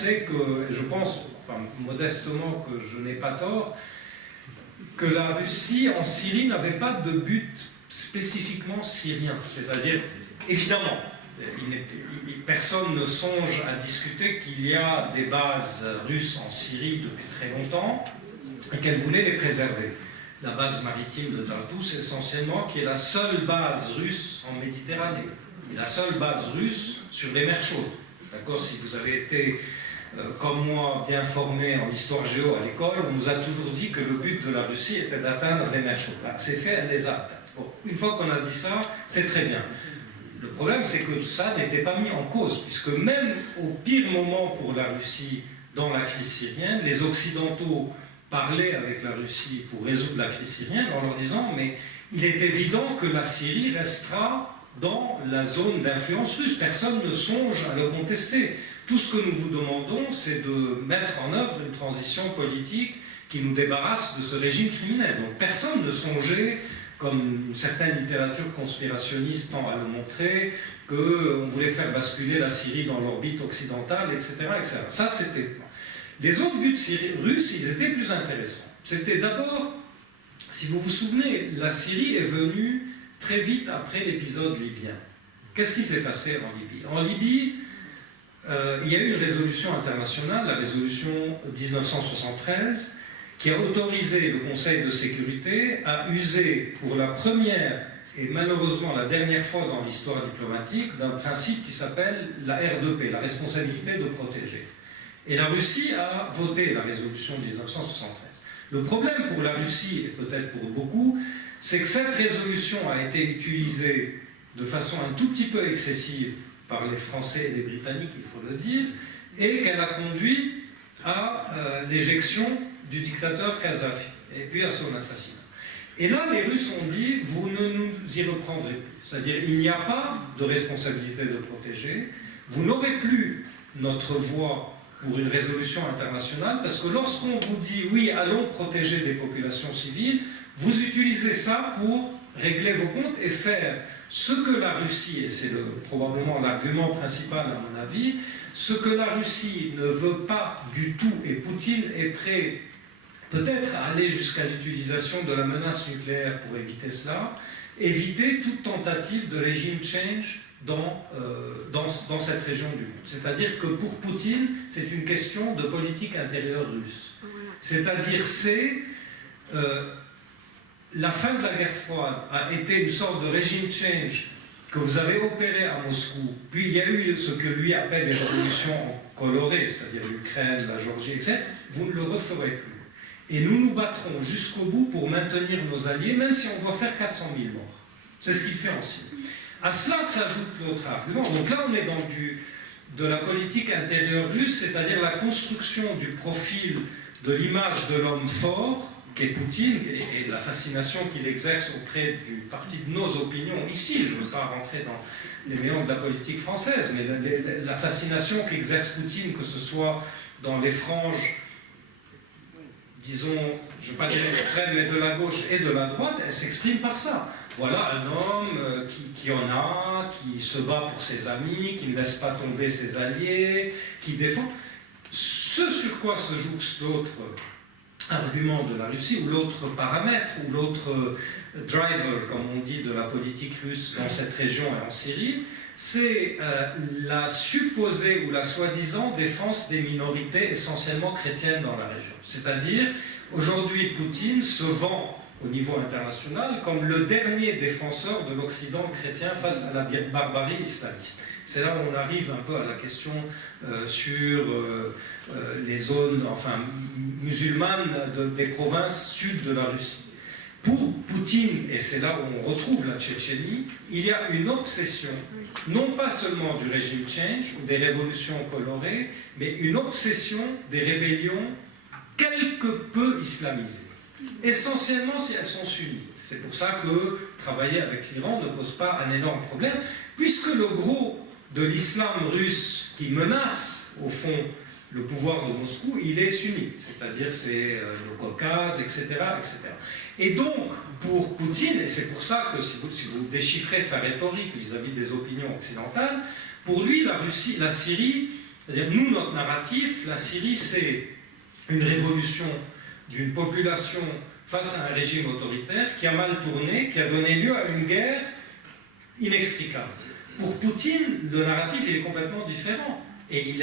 C'est que, je pense, enfin, modestement, que je n'ai pas tort, que la Russie en Syrie n'avait pas de but spécifiquement syrien. C'est-à-dire, évidemment, personne ne songe à discuter qu'il y a des bases russes en Syrie depuis très longtemps et qu'elle voulait les préserver. La base maritime de Tartus, essentiellement, qui est la seule base russe en Méditerranée, et la seule base russe sur les mers chaudes. D'accord, si vous avez été, comme moi, bien formé en histoire géo à l'école, on nous a toujours dit que le but de la Russie était d'atteindre les mers chaudes. Ben, c'est fait, elle les a atteintes. Bon, une fois qu'on a dit ça, c'est très bien. Le problème, c'est que tout ça n'était pas mis en cause, puisque même au pire moment pour la Russie dans la crise syrienne, les Occidentaux parlaient avec la Russie pour résoudre la crise syrienne en leur disant « mais il est évident que la Syrie restera dans la zone d'influence russe. Personne ne songe à le contester. Tout ce que nous vous demandons, c'est de mettre en œuvre une transition politique qui nous débarrasse de ce régime criminel. » Donc personne ne songeait, comme certaines littératures conspirationnistes tendent à le montrer, qu'on voulait faire basculer la Syrie dans l'orbite occidentale, etc., etc. Ça, c'était... Les autres buts russes, ils étaient plus intéressants. C'était d'abord, si vous vous souvenez, la Syrie est venue très vite après l'épisode libyen. Qu'est-ce qui s'est passé en Libye? En Libye, il y a eu une résolution internationale, la résolution 1973, qui a autorisé le Conseil de sécurité à user pour la première et malheureusement la dernière fois dans l'histoire diplomatique d'un principe qui s'appelle la R2P, la responsabilité de protéger. Et la Russie a voté la résolution 1973. Le problème pour la Russie, et peut-être pour beaucoup, c'est que cette résolution a été utilisée de façon un tout petit peu excessive par les Français et les Britanniques, il faut le dire, et qu'elle a conduit à l'éjection du dictateur Kadhafi, et puis à son assassinat. Et là, les Russes ont dit, vous ne nous y reprendrez plus. C'est-à-dire, il n'y a pas de responsabilité de protéger, vous n'aurez plus notre voix pour une résolution internationale, parce que lorsqu'on vous dit, oui, allons protéger des populations civiles, vous utilisez ça pour régler vos comptes et faire ce que la Russie, et c'est probablement l'argument principal à mon avis, ce que la Russie ne veut pas du tout, et Poutine est prêt peut-être à aller jusqu'à l'utilisation de la menace nucléaire pour éviter cela, éviter toute tentative de régime change dans cette région du monde. C'est-à-dire que pour Poutine, c'est une question de politique intérieure russe. C'est-à-dire la fin de la guerre froide a été une sorte de régime change que vous avez opéré à Moscou, puis il y a eu ce que lui appelle les révolutions colorées, c'est-à-dire l'Ukraine, la Géorgie, etc. Vous ne le referez plus. Et nous nous battrons jusqu'au bout pour maintenir nos alliés, même si on doit faire 400 000 morts. C'est ce qu'il fait en Syrie. À cela s'ajoute l'autre argument. Donc là, on est dans de la politique intérieure russe, c'est-à-dire la construction du profil de l'image de l'homme fort, qu'est Poutine, et la fascination qu'il exerce auprès du parti de nos opinions ici. Je ne veux pas rentrer dans les méandres de la politique française, mais la fascination qu'exerce Poutine, que ce soit dans les franges, disons, je ne veux pas dire extrême, mais de la gauche et de la droite, elle s'exprime par ça. Voilà un homme qui en a, qui se bat pour ses amis, qui ne laisse pas tomber ses alliés, qui défend. Ce sur quoi se joue l'autre argument de la Russie, ou l'autre paramètre, ou l'autre driver, comme on dit, de la politique russe dans cette région et en Syrie, c'est la supposée ou la soi-disant défense des minorités essentiellement chrétiennes dans la région. C'est-à-dire, aujourd'hui, Poutine se vend au niveau international comme le dernier défenseur de l'Occident chrétien face à la barbarie islamiste. C'est là où on arrive un peu à la question sur les zones musulmanes des provinces sud de la Russie. Pour Poutine, et c'est là où on retrouve la Tchétchénie, il y a une obsession, non pas seulement du régime change ou des révolutions colorées, mais une obsession des rébellions quelque peu islamisées. Essentiellement si elles sont sunnites. C'est pour ça que travailler avec l'Iran ne pose pas un énorme problème, puisque le gros de l'islam russe qui menace, au fond, le pouvoir de Moscou, il est sunnite, c'est-à-dire c'est le Caucase, etc., etc. Et donc, pour Poutine, et c'est pour ça que si vous déchiffrez sa rhétorique vis-à-vis des opinions occidentales, pour lui, la Syrie C'est-à-dire, nous, notre narratif, la Syrie, c'est une révolution d'une population face à un régime autoritaire qui a mal tourné, qui a donné lieu à une guerre inextricable. Pour Poutine, le narratif, il est complètement différent. Et il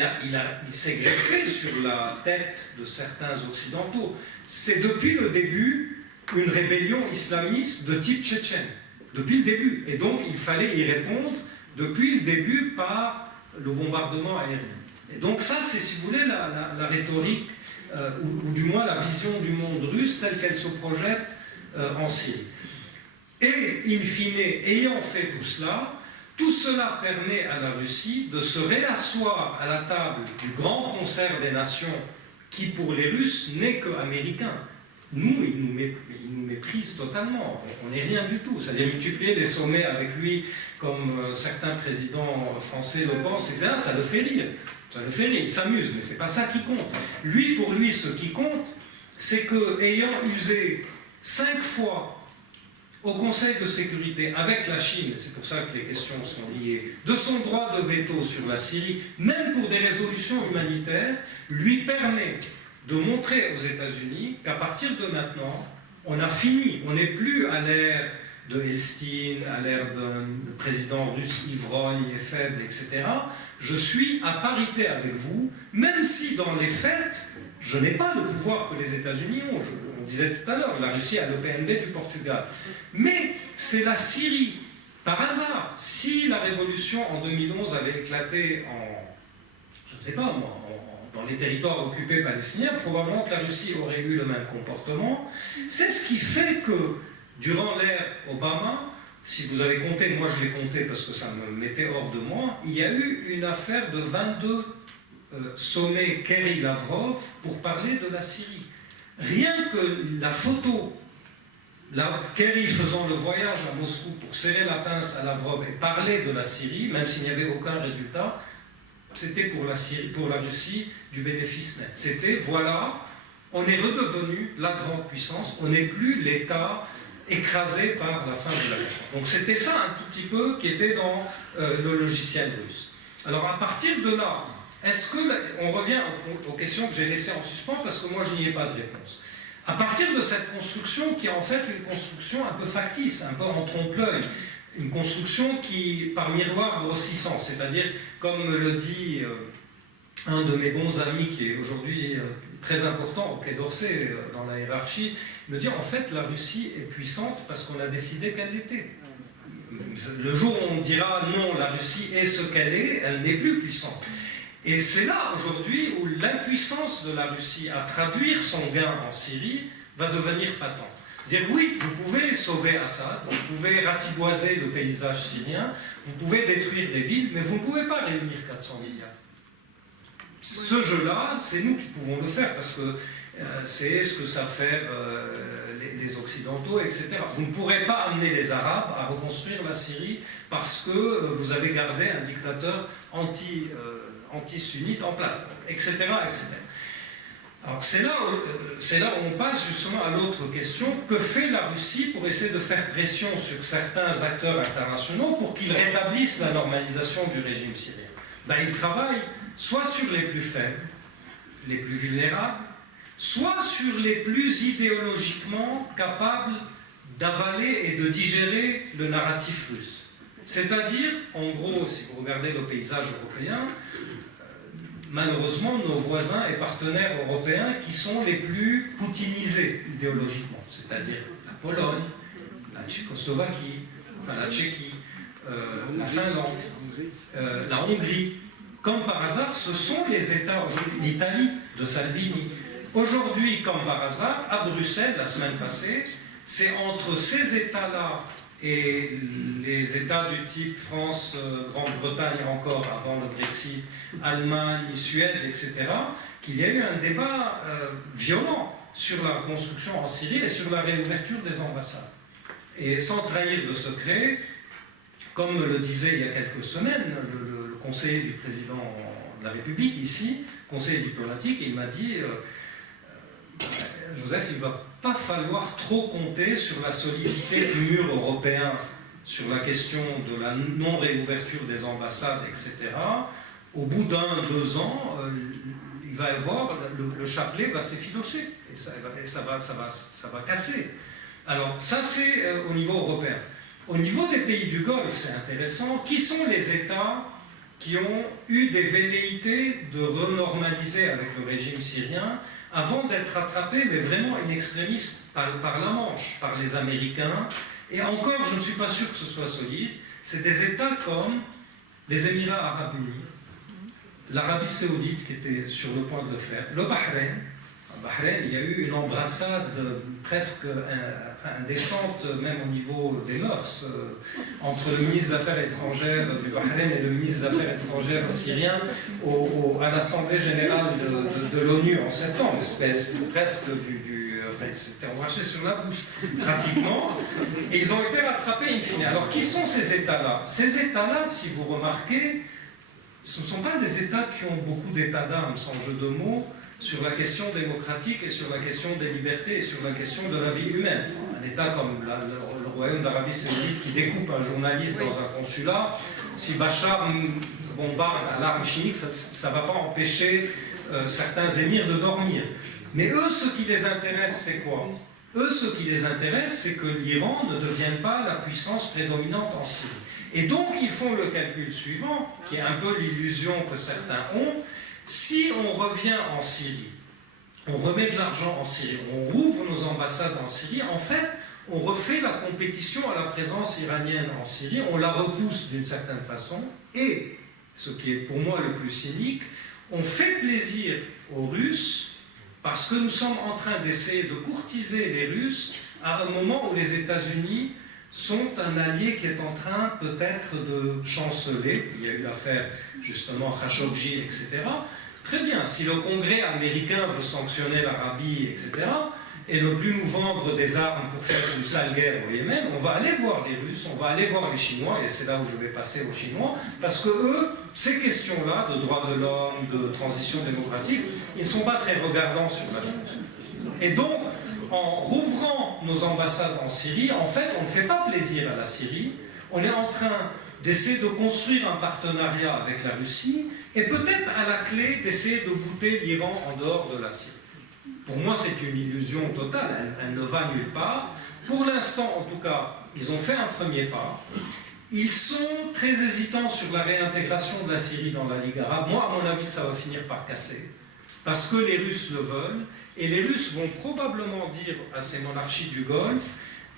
s'est greffé sur la tête de certains occidentaux. C'est depuis le début une rébellion islamiste de type tchétchène. Depuis le début. Et donc, il fallait y répondre depuis le début par le bombardement aérien. Et donc ça, c'est, si vous voulez, la rhétorique, ou du moins la vision du monde russe telle qu'elle se projette en Syrie. Et, in fine, ayant fait tout cela permet à la Russie de se réasseoir à la table du grand concert des nations qui, pour les Russes, n'est qu'américain. Nous, ils nous méprisent totalement. On n'est rien du tout. C'est-à-dire multiplier les sommets avec lui, comme certains présidents français le pensent, etc., ça le fait rire. Ça le fait rire, il s'amuse, mais c'est pas ça qui compte. Lui, pour lui, ce qui compte, c'est que, ayant usé 5 fois au Conseil de sécurité avec la Chine, c'est pour ça que les questions sont liées, de son droit de veto sur la Syrie, même pour des résolutions humanitaires, lui permet de montrer aux États-Unis qu'à partir de maintenant, on a fini, on n'est plus à l'ère de Elstine, à l'ère d'un président russe ivrogne et faible, etc. Je suis à parité avec vous, même si dans les faits, je n'ai pas le pouvoir que les États-Unis ont. On disait tout à l'heure, la Russie a le PNB du Portugal. Mais c'est la Syrie, par hasard. Si la révolution en 2011 avait éclaté je ne sais pas moi, dans les territoires occupés palestiniens, probablement que la Russie aurait eu le même comportement. C'est ce qui fait que, durant l'ère Obama, si vous avez compté, moi je l'ai compté parce que ça me mettait hors de moi, il y a eu une affaire de 22 sommets Kerry-Lavrov pour parler de la Syrie. Rien que la photo, Kerry faisant le voyage à Moscou pour serrer la pince à Lavrov et parler de la Syrie, même s'il n'y avait aucun résultat, c'était pour la Russie du bénéfice net. C'était, voilà, on est redevenu la grande puissance, on n'est plus l'État écrasé par la fin de la guerre. Donc c'était ça un tout petit peu qui était dans le logiciel russe. Alors à partir de là, est-ce que, on revient aux questions que j'ai laissées en suspens parce que moi je n'y ai pas de réponse. À partir de cette construction qui est en fait une construction un peu factice, un peu en trompe-l'œil, une construction qui, par miroir grossissant, c'est-à-dire, comme le dit un de mes bons amis qui est aujourd'hui très important au Quai d'Orsay dans la hiérarchie, il me dit en fait la Russie est puissante parce qu'on a décidé qu'elle l'était. Le jour où on dira non, la Russie est ce qu'elle est, elle n'est plus puissante. Et c'est là aujourd'hui où l'impuissance de la Russie à traduire son gain en Syrie va devenir patente. C'est-à-dire, oui, vous pouvez sauver Assad, vous pouvez ratiboiser le paysage syrien, vous pouvez détruire des villes, mais vous ne pouvez pas réunir 400 milliards. Ce jeu-là, c'est nous qui pouvons le faire, parce que c'est ce que savent faire les Occidentaux, etc. Vous ne pourrez pas amener les Arabes à reconstruire la Syrie parce que vous avez gardé un dictateur anti-sunnite en place, etc., etc. Alors c'est là où on passe justement à l'autre question. Que fait la Russie pour essayer de faire pression sur certains acteurs internationaux pour qu'ils rétablissent la normalisation du régime syrien? Il travaille soit sur les plus faibles, les plus vulnérables, soit sur les plus idéologiquement capables d'avaler et de digérer le narratif russe. C'est-à-dire, en gros, si vous regardez le paysage européen, malheureusement, nos voisins et partenaires européens qui sont les plus poutinisés idéologiquement, c'est-à-dire la Pologne, la Tchécoslovaquie, enfin la Tchéquie, la Finlande, la Hongrie. Comme par hasard, ce sont les États, l'Italie de Salvini. Aujourd'hui, comme par hasard, à Bruxelles, la semaine passée, c'est entre ces États-là et les États du type France, Grande-Bretagne encore avant le Brexit, Allemagne, Suède, etc., qu'il y a eu un débat violent sur la reconstruction en Syrie et sur la réouverture des ambassades. Et sans trahir de secret, comme le disait il y a quelques semaines le conseiller du président de la République ici, conseiller diplomatique, il m'a dit Joseph, il ne va pas falloir trop compter sur la solidité du mur européen sur la question de la non-réouverture des ambassades, etc. au bout d'un, 2 ans, il va y avoir, le chapelet va s'effilocher et ça va casser. Alors ça c'est au niveau européen. Au niveau des pays du Golfe, c'est intéressant. Qui sont les États qui ont eu des velléités de renormaliser avec le régime syrien avant d'être attrapés, mais vraiment in extremis, par la Manche, par les Américains? Et encore, je ne suis pas sûr que ce soit solide. C'est des États comme les Émirats Arabes Unis, l'Arabie Saoudite qui était sur le point de le faire, le Bahreïn. À Bahreïn, il y a eu une embrassade presque indécente, même au niveau des mœurs, entre le ministre des Affaires étrangères du Bahreïn et le ministre des Affaires étrangères syrien à l'Assemblée générale de l'ONU en septembre, espèce presque c'était embrassé sur la bouche, pratiquement, et ils ont été rattrapés in fine. Alors, qui sont ces États-là? Ces États-là, si vous remarquez, ce ne sont pas des États qui ont beaucoup d'état d'âme, sans jeu de mots, sur la question démocratique et sur la question des libertés et sur la question de la vie humaine. Un État comme le Royaume d'Arabie Saoudite qui découpe un journaliste dans un consulat, si Bachar bombarde à l'arme chimique, ça ne va pas empêcher certains émirs de dormir. Mais eux, ce qui les intéresse, c'est quoi? Eux, ce qui les intéresse, c'est que l'Iran ne devienne pas la puissance prédominante en Syrie. Et donc, ils font le calcul suivant, qui est un peu l'illusion que certains ont. Si on revient en Syrie, on remet de l'argent en Syrie, on rouvre nos ambassades en Syrie, en fait, on refait la compétition à la présence iranienne en Syrie, on la repousse d'une certaine façon, et, ce qui est pour moi le plus cynique, on fait plaisir aux Russes, parce que nous sommes en train d'essayer de courtiser les Russes à un moment où les États-Unis sont un allié qui est en train peut-être de chanceler. Il y a eu l'affaire justement Khashoggi, etc. Très bien, si le Congrès américain veut sanctionner l'Arabie, etc., et ne plus nous vendre des armes pour faire une sale guerre au Yémen, on va aller voir les Russes, on va aller voir les Chinois, et c'est là où je vais passer aux Chinois, parce que eux, ces questions-là, de droits de l'homme, de transition démocratique, ils ne sont pas très regardants sur la chose. Et donc, en rouvrant nos ambassades en Syrie, en fait, on ne fait pas plaisir à la Syrie, on est en train d'essayer de construire un partenariat avec la Russie, et peut-être à la clé d'essayer de goûter l'Iran en dehors de la Syrie. Pour moi, c'est une illusion totale, elle ne va nulle part. Pour l'instant, en tout cas, ils ont fait un premier pas. Ils sont très hésitants sur la réintégration de la Syrie dans la Ligue arabe. Moi, à mon avis, ça va finir par casser, parce que les Russes le veulent, et les Russes vont probablement dire à ces monarchies du Golfe,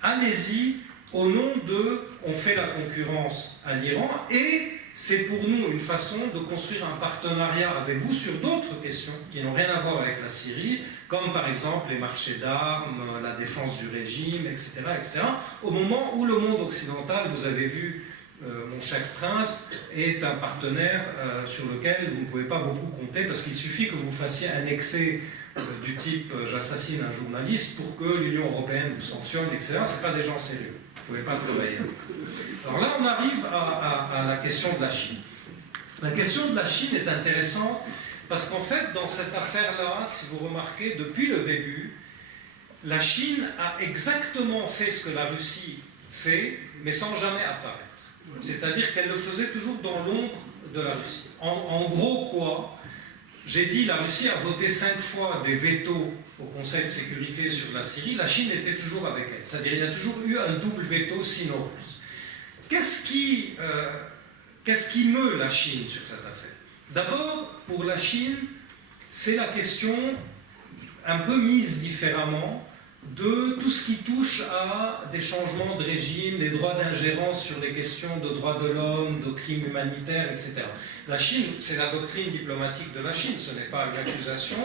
allez-y, au nom de on fait la concurrence à l'Iran, et c'est pour nous une façon de construire un partenariat avec vous sur d'autres questions qui n'ont rien à voir avec la Syrie, comme par exemple les marchés d'armes, la défense du régime, etc., etc. Au moment où le monde occidental, vous avez vu, mon cher prince, est un partenaire sur lequel vous ne pouvez pas beaucoup compter, parce qu'il suffit que vous fassiez un excès du type j'assassine un journaliste pour que l'Union européenne vous sanctionne, etc. Ce pas des gens sérieux. Vous ne pouvez pas travailler avec eux. Alors là, on arrive à la question de la Chine. La question de la Chine est intéressante parce qu'en fait, dans cette affaire-là, si vous remarquez, depuis le début, la Chine a exactement fait ce que la Russie fait, mais sans jamais apparaître. C'est-à-dire qu'elle le faisait toujours dans l'ombre de la Russie. En gros, quoi? J'ai dit, la Russie a voté 5 fois des vétos au Conseil de sécurité sur la Syrie, la Chine était toujours avec elle. C'est-à-dire qu'il y a toujours eu un double veto sino-russe. Qu'est-ce qui meut la Chine sur cette affaire? D'abord, pour la Chine, c'est la question un peu mise différemment de tout ce qui touche à des changements de régime, des droits d'ingérence sur les questions de droits de l'homme, de crimes humanitaires, etc. La Chine, c'est la doctrine diplomatique de la Chine, ce n'est pas une accusation.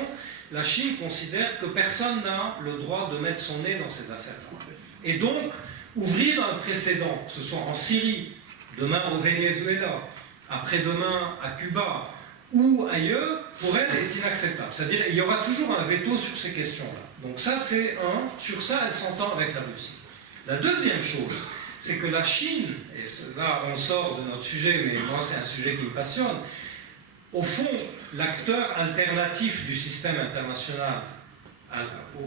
La Chine considère que personne n'a le droit de mettre son nez dans ces affaires-là. Et donc, ouvrir un précédent, que ce soit en Syrie, demain au Venezuela, après-demain à Cuba ou ailleurs, pour elle est inacceptable. C'est-à-dire qu'il y aura toujours un veto sur ces questions-là. Donc ça, c'est sur ça, elle s'entend avec la Russie. La deuxième chose, c'est que la Chine, et là on sort de notre sujet, mais moi c'est un sujet qui me passionne, au fond, l'acteur alternatif du système international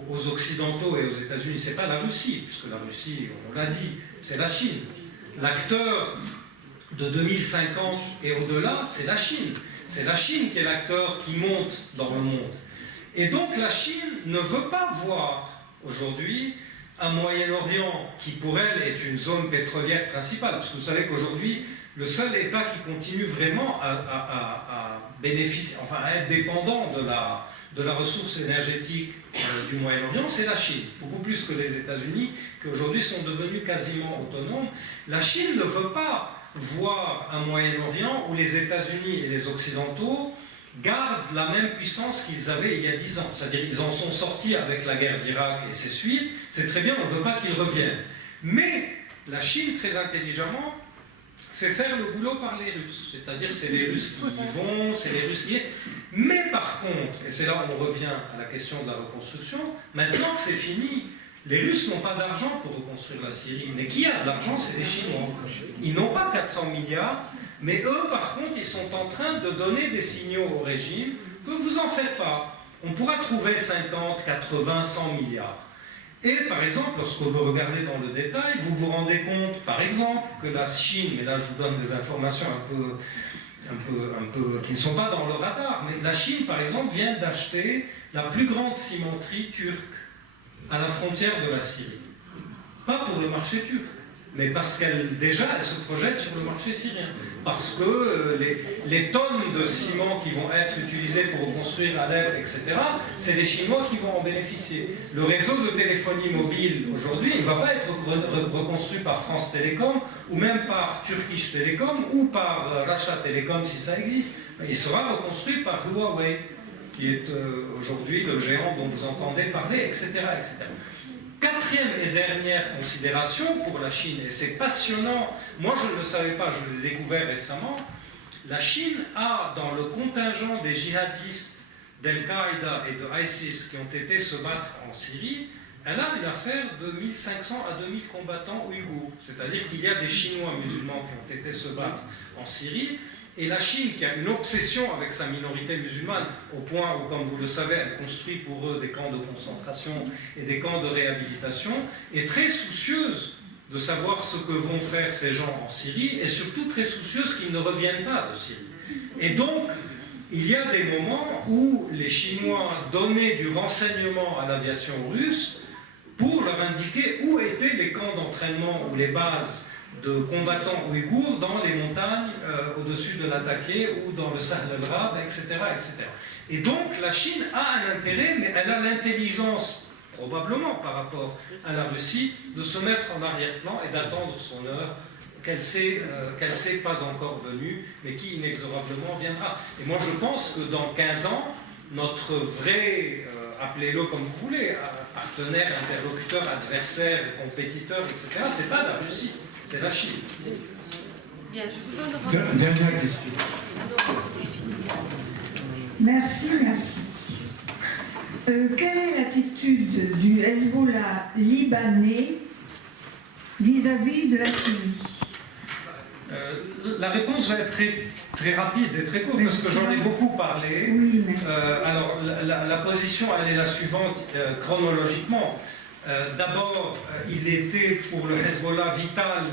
aux Occidentaux et aux États-Unis, c'est pas la Russie, puisque la Russie, on l'a dit, c'est la Chine. L'acteur de 2050 et au-delà, c'est la Chine. C'est la Chine qui est l'acteur qui monte dans le monde. Et donc la Chine ne veut pas voir aujourd'hui un Moyen-Orient qui pour elle est une zone pétrolière principale, parce que vous savez qu'aujourd'hui, le seul État qui continue vraiment à bénéficier, enfin à être dépendant de la ressource énergétique du Moyen-Orient, c'est la Chine, beaucoup plus que les États-Unis, qui aujourd'hui sont devenus quasiment autonomes. La Chine ne veut pas voir un Moyen-Orient où les États-Unis et les Occidentaux gardent la même puissance qu'ils avaient il y a 10 ans. C'est-à-dire qu'ils en sont sortis avec la guerre d'Irak et ses suites, c'est très bien, on ne veut pas qu'ils reviennent. Mais la Chine, très intelligemment, fait faire le boulot par les Russes. C'est-à-dire c'est les Russes qui y vont, c'est les Russes qui... Mais par contre, et c'est là où on revient à la question de la reconstruction, maintenant que c'est fini, les Russes n'ont pas d'argent pour reconstruire la Syrie. Mais qui a de l'argent, c'est les Chinois. Ils n'ont pas 400 milliards, mais eux, par contre, ils sont en train de donner des signaux au régime que vous en faites pas. On pourra trouver 50, 80, 100 milliards. Et par exemple, lorsque vous regardez dans le détail, vous vous rendez compte, par exemple, que la Chine, mais là je vous donne des informations un peu qui ne sont pas dans le radar, mais la Chine, par exemple, vient d'acheter la plus grande cimenterie turque à la frontière de la Syrie. Pas pour le marché turc, mais parce qu'elle se projette sur le marché syrien. Parce que les tonnes de ciment qui vont être utilisées pour reconstruire Alep, etc., c'est les Chinois qui vont en bénéficier. Le réseau de téléphonie mobile, aujourd'hui, il ne va pas être reconstruit par France Télécom, ou même par Turkish Telecom, ou par Russia Telecom, si ça existe. Il sera reconstruit par Huawei, qui est aujourd'hui le géant dont vous entendez parler, etc., etc. Quatrième et dernière considération pour la Chine, et c'est passionnant, moi je ne le savais pas, je l'ai découvert récemment, la Chine a dans le contingent des djihadistes d'Al-Qaïda et de ISIS qui ont été se battre en Syrie, elle a une affaire de 1500 à 2000 combattants ouïghours, c'est-à-dire qu'il y a des Chinois musulmans qui ont été se battre en Syrie, et la Chine, qui a une obsession avec sa minorité musulmane, au point où, comme vous le savez, elle construit pour eux des camps de concentration et des camps de réhabilitation, est très soucieuse de savoir ce que vont faire ces gens en Syrie, et surtout très soucieuse qu'ils ne reviennent pas de Syrie. Et donc, il y a des moments où les Chinois donnaient du renseignement à l'aviation russe pour leur indiquer où étaient les camps d'entraînement ou les bases de combattants ouïghours dans les montagnes au-dessus de l'Ataké ou dans le Sahl al-Rab, etc., etc. Et donc la Chine a un intérêt, mais elle a l'intelligence, probablement par rapport à la Russie, de se mettre en arrière-plan et d'attendre son heure qu'elle sait pas encore venue, mais qui inexorablement viendra. Et moi je pense que dans 15 ans, notre vrai, appelez-le comme vous voulez, partenaire, interlocuteur, adversaire, compétiteur, etc., c'est pas la Russie. C'est la Chine. Bien, je vous donne rendez-vous. Dernière question. Merci. Quelle est l'attitude du Hezbollah libanais vis-à-vis de la Syrie? La réponse va être très rapide et très courte, parce que j'en ai beaucoup parlé. Oui, alors, la position, elle est la suivante, chronologiquement. D'abord, il était pour le Hezbollah vital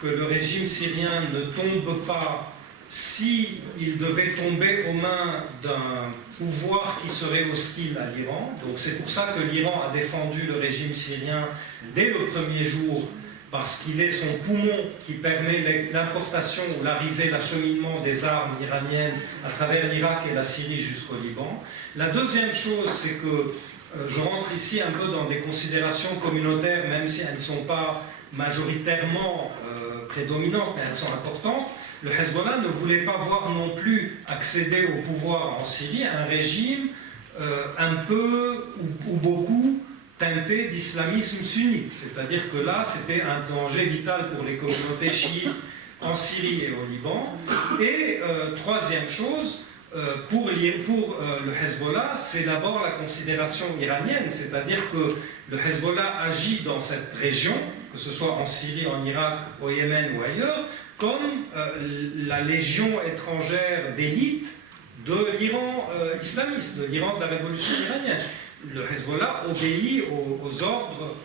que le régime syrien ne tombe pas s'il devait tomber aux mains d'un pouvoir qui serait hostile à l'Iran. Donc c'est pour ça que l'Iran a défendu le régime syrien dès le premier jour, parce qu'il est son poumon qui permet l'importation ou l'arrivée, l'acheminement des armes iraniennes à travers l'Irak et la Syrie jusqu'au Liban. La deuxième chose, c'est que je rentre ici un peu dans des considérations communautaires, même si elles ne sont pas majoritairement prédominantes, mais elles sont importantes. Le Hezbollah ne voulait pas voir non plus accéder au pouvoir en Syrie un régime un peu ou beaucoup teinté d'islamisme sunnite. C'est-à-dire que là, c'était un danger vital pour les communautés chiites en Syrie et au Liban. Et troisième chose, pour le Hezbollah, c'est d'abord la considération iranienne, c'est-à-dire que le Hezbollah agit dans cette région, que ce soit en Syrie, en Irak, au Yémen ou ailleurs, comme la légion étrangère d'élite de l'Iran islamiste, de l'Iran de la révolution iranienne. Le Hezbollah obéit aux ordres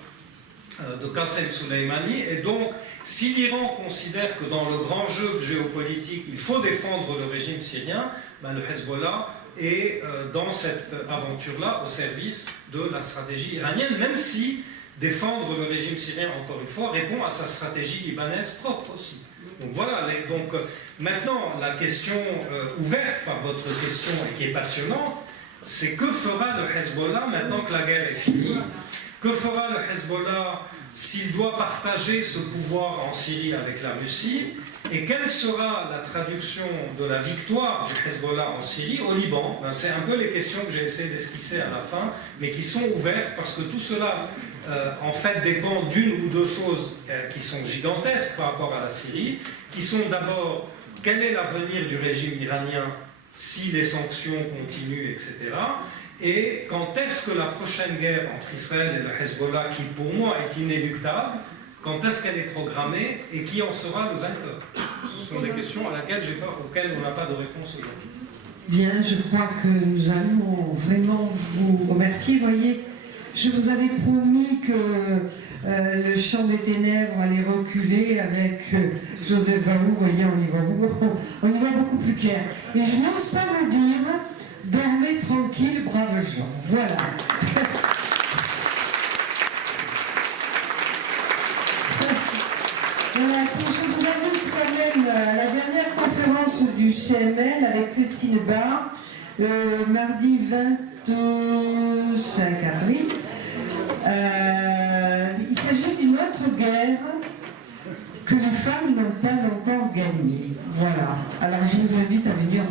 de Qassem Soleimani. Et donc, si l'Iran considère que dans le grand jeu géopolitique, il faut défendre le régime syrien, ben le Hezbollah est dans cette aventure-là au service de la stratégie iranienne, même si défendre le régime syrien, encore une fois, répond à sa stratégie libanaise propre aussi. Donc voilà, maintenant, la question ouverte par votre question et qui est passionnante, c'est que fera le Hezbollah maintenant que la guerre est finie? Que fera le Hezbollah s'il doit partager ce pouvoir en Syrie avec la Russie? Et quelle sera la traduction de la victoire du Hezbollah en Syrie au Liban? Ben, c'est un peu les questions que j'ai essayé d'esquisser à la fin, mais qui sont ouvertes parce que tout cela, en fait, dépend d'une ou deux choses qui sont gigantesques par rapport à la Syrie, qui sont d'abord, quel est l'avenir du régime iranien si les sanctions continuent, etc. Et quand est-ce que la prochaine guerre entre Israël et le Hezbollah, qui pour moi est inéluctable, quand est-ce qu'elle est programmée et qui en sera le vainqueur? Ce sont des questions auxquelles on n'a pas de réponse aujourd'hui. Bien, je crois que nous allons vraiment vous remercier. Voyez, je vous avais promis que le chant des ténèbres allait reculer avec Joseph Barou. Voyez, on y voit beaucoup plus clair. Mais je n'ose pas vous dire, dormez tranquille, braves gens. Voilà. Voilà, puis je vous invite quand même à la dernière conférence du CML avec Christine Barr, mardi 25 avril. Il s'agit d'une autre guerre que les femmes n'ont pas encore gagnée. Voilà. Alors je vous invite à venir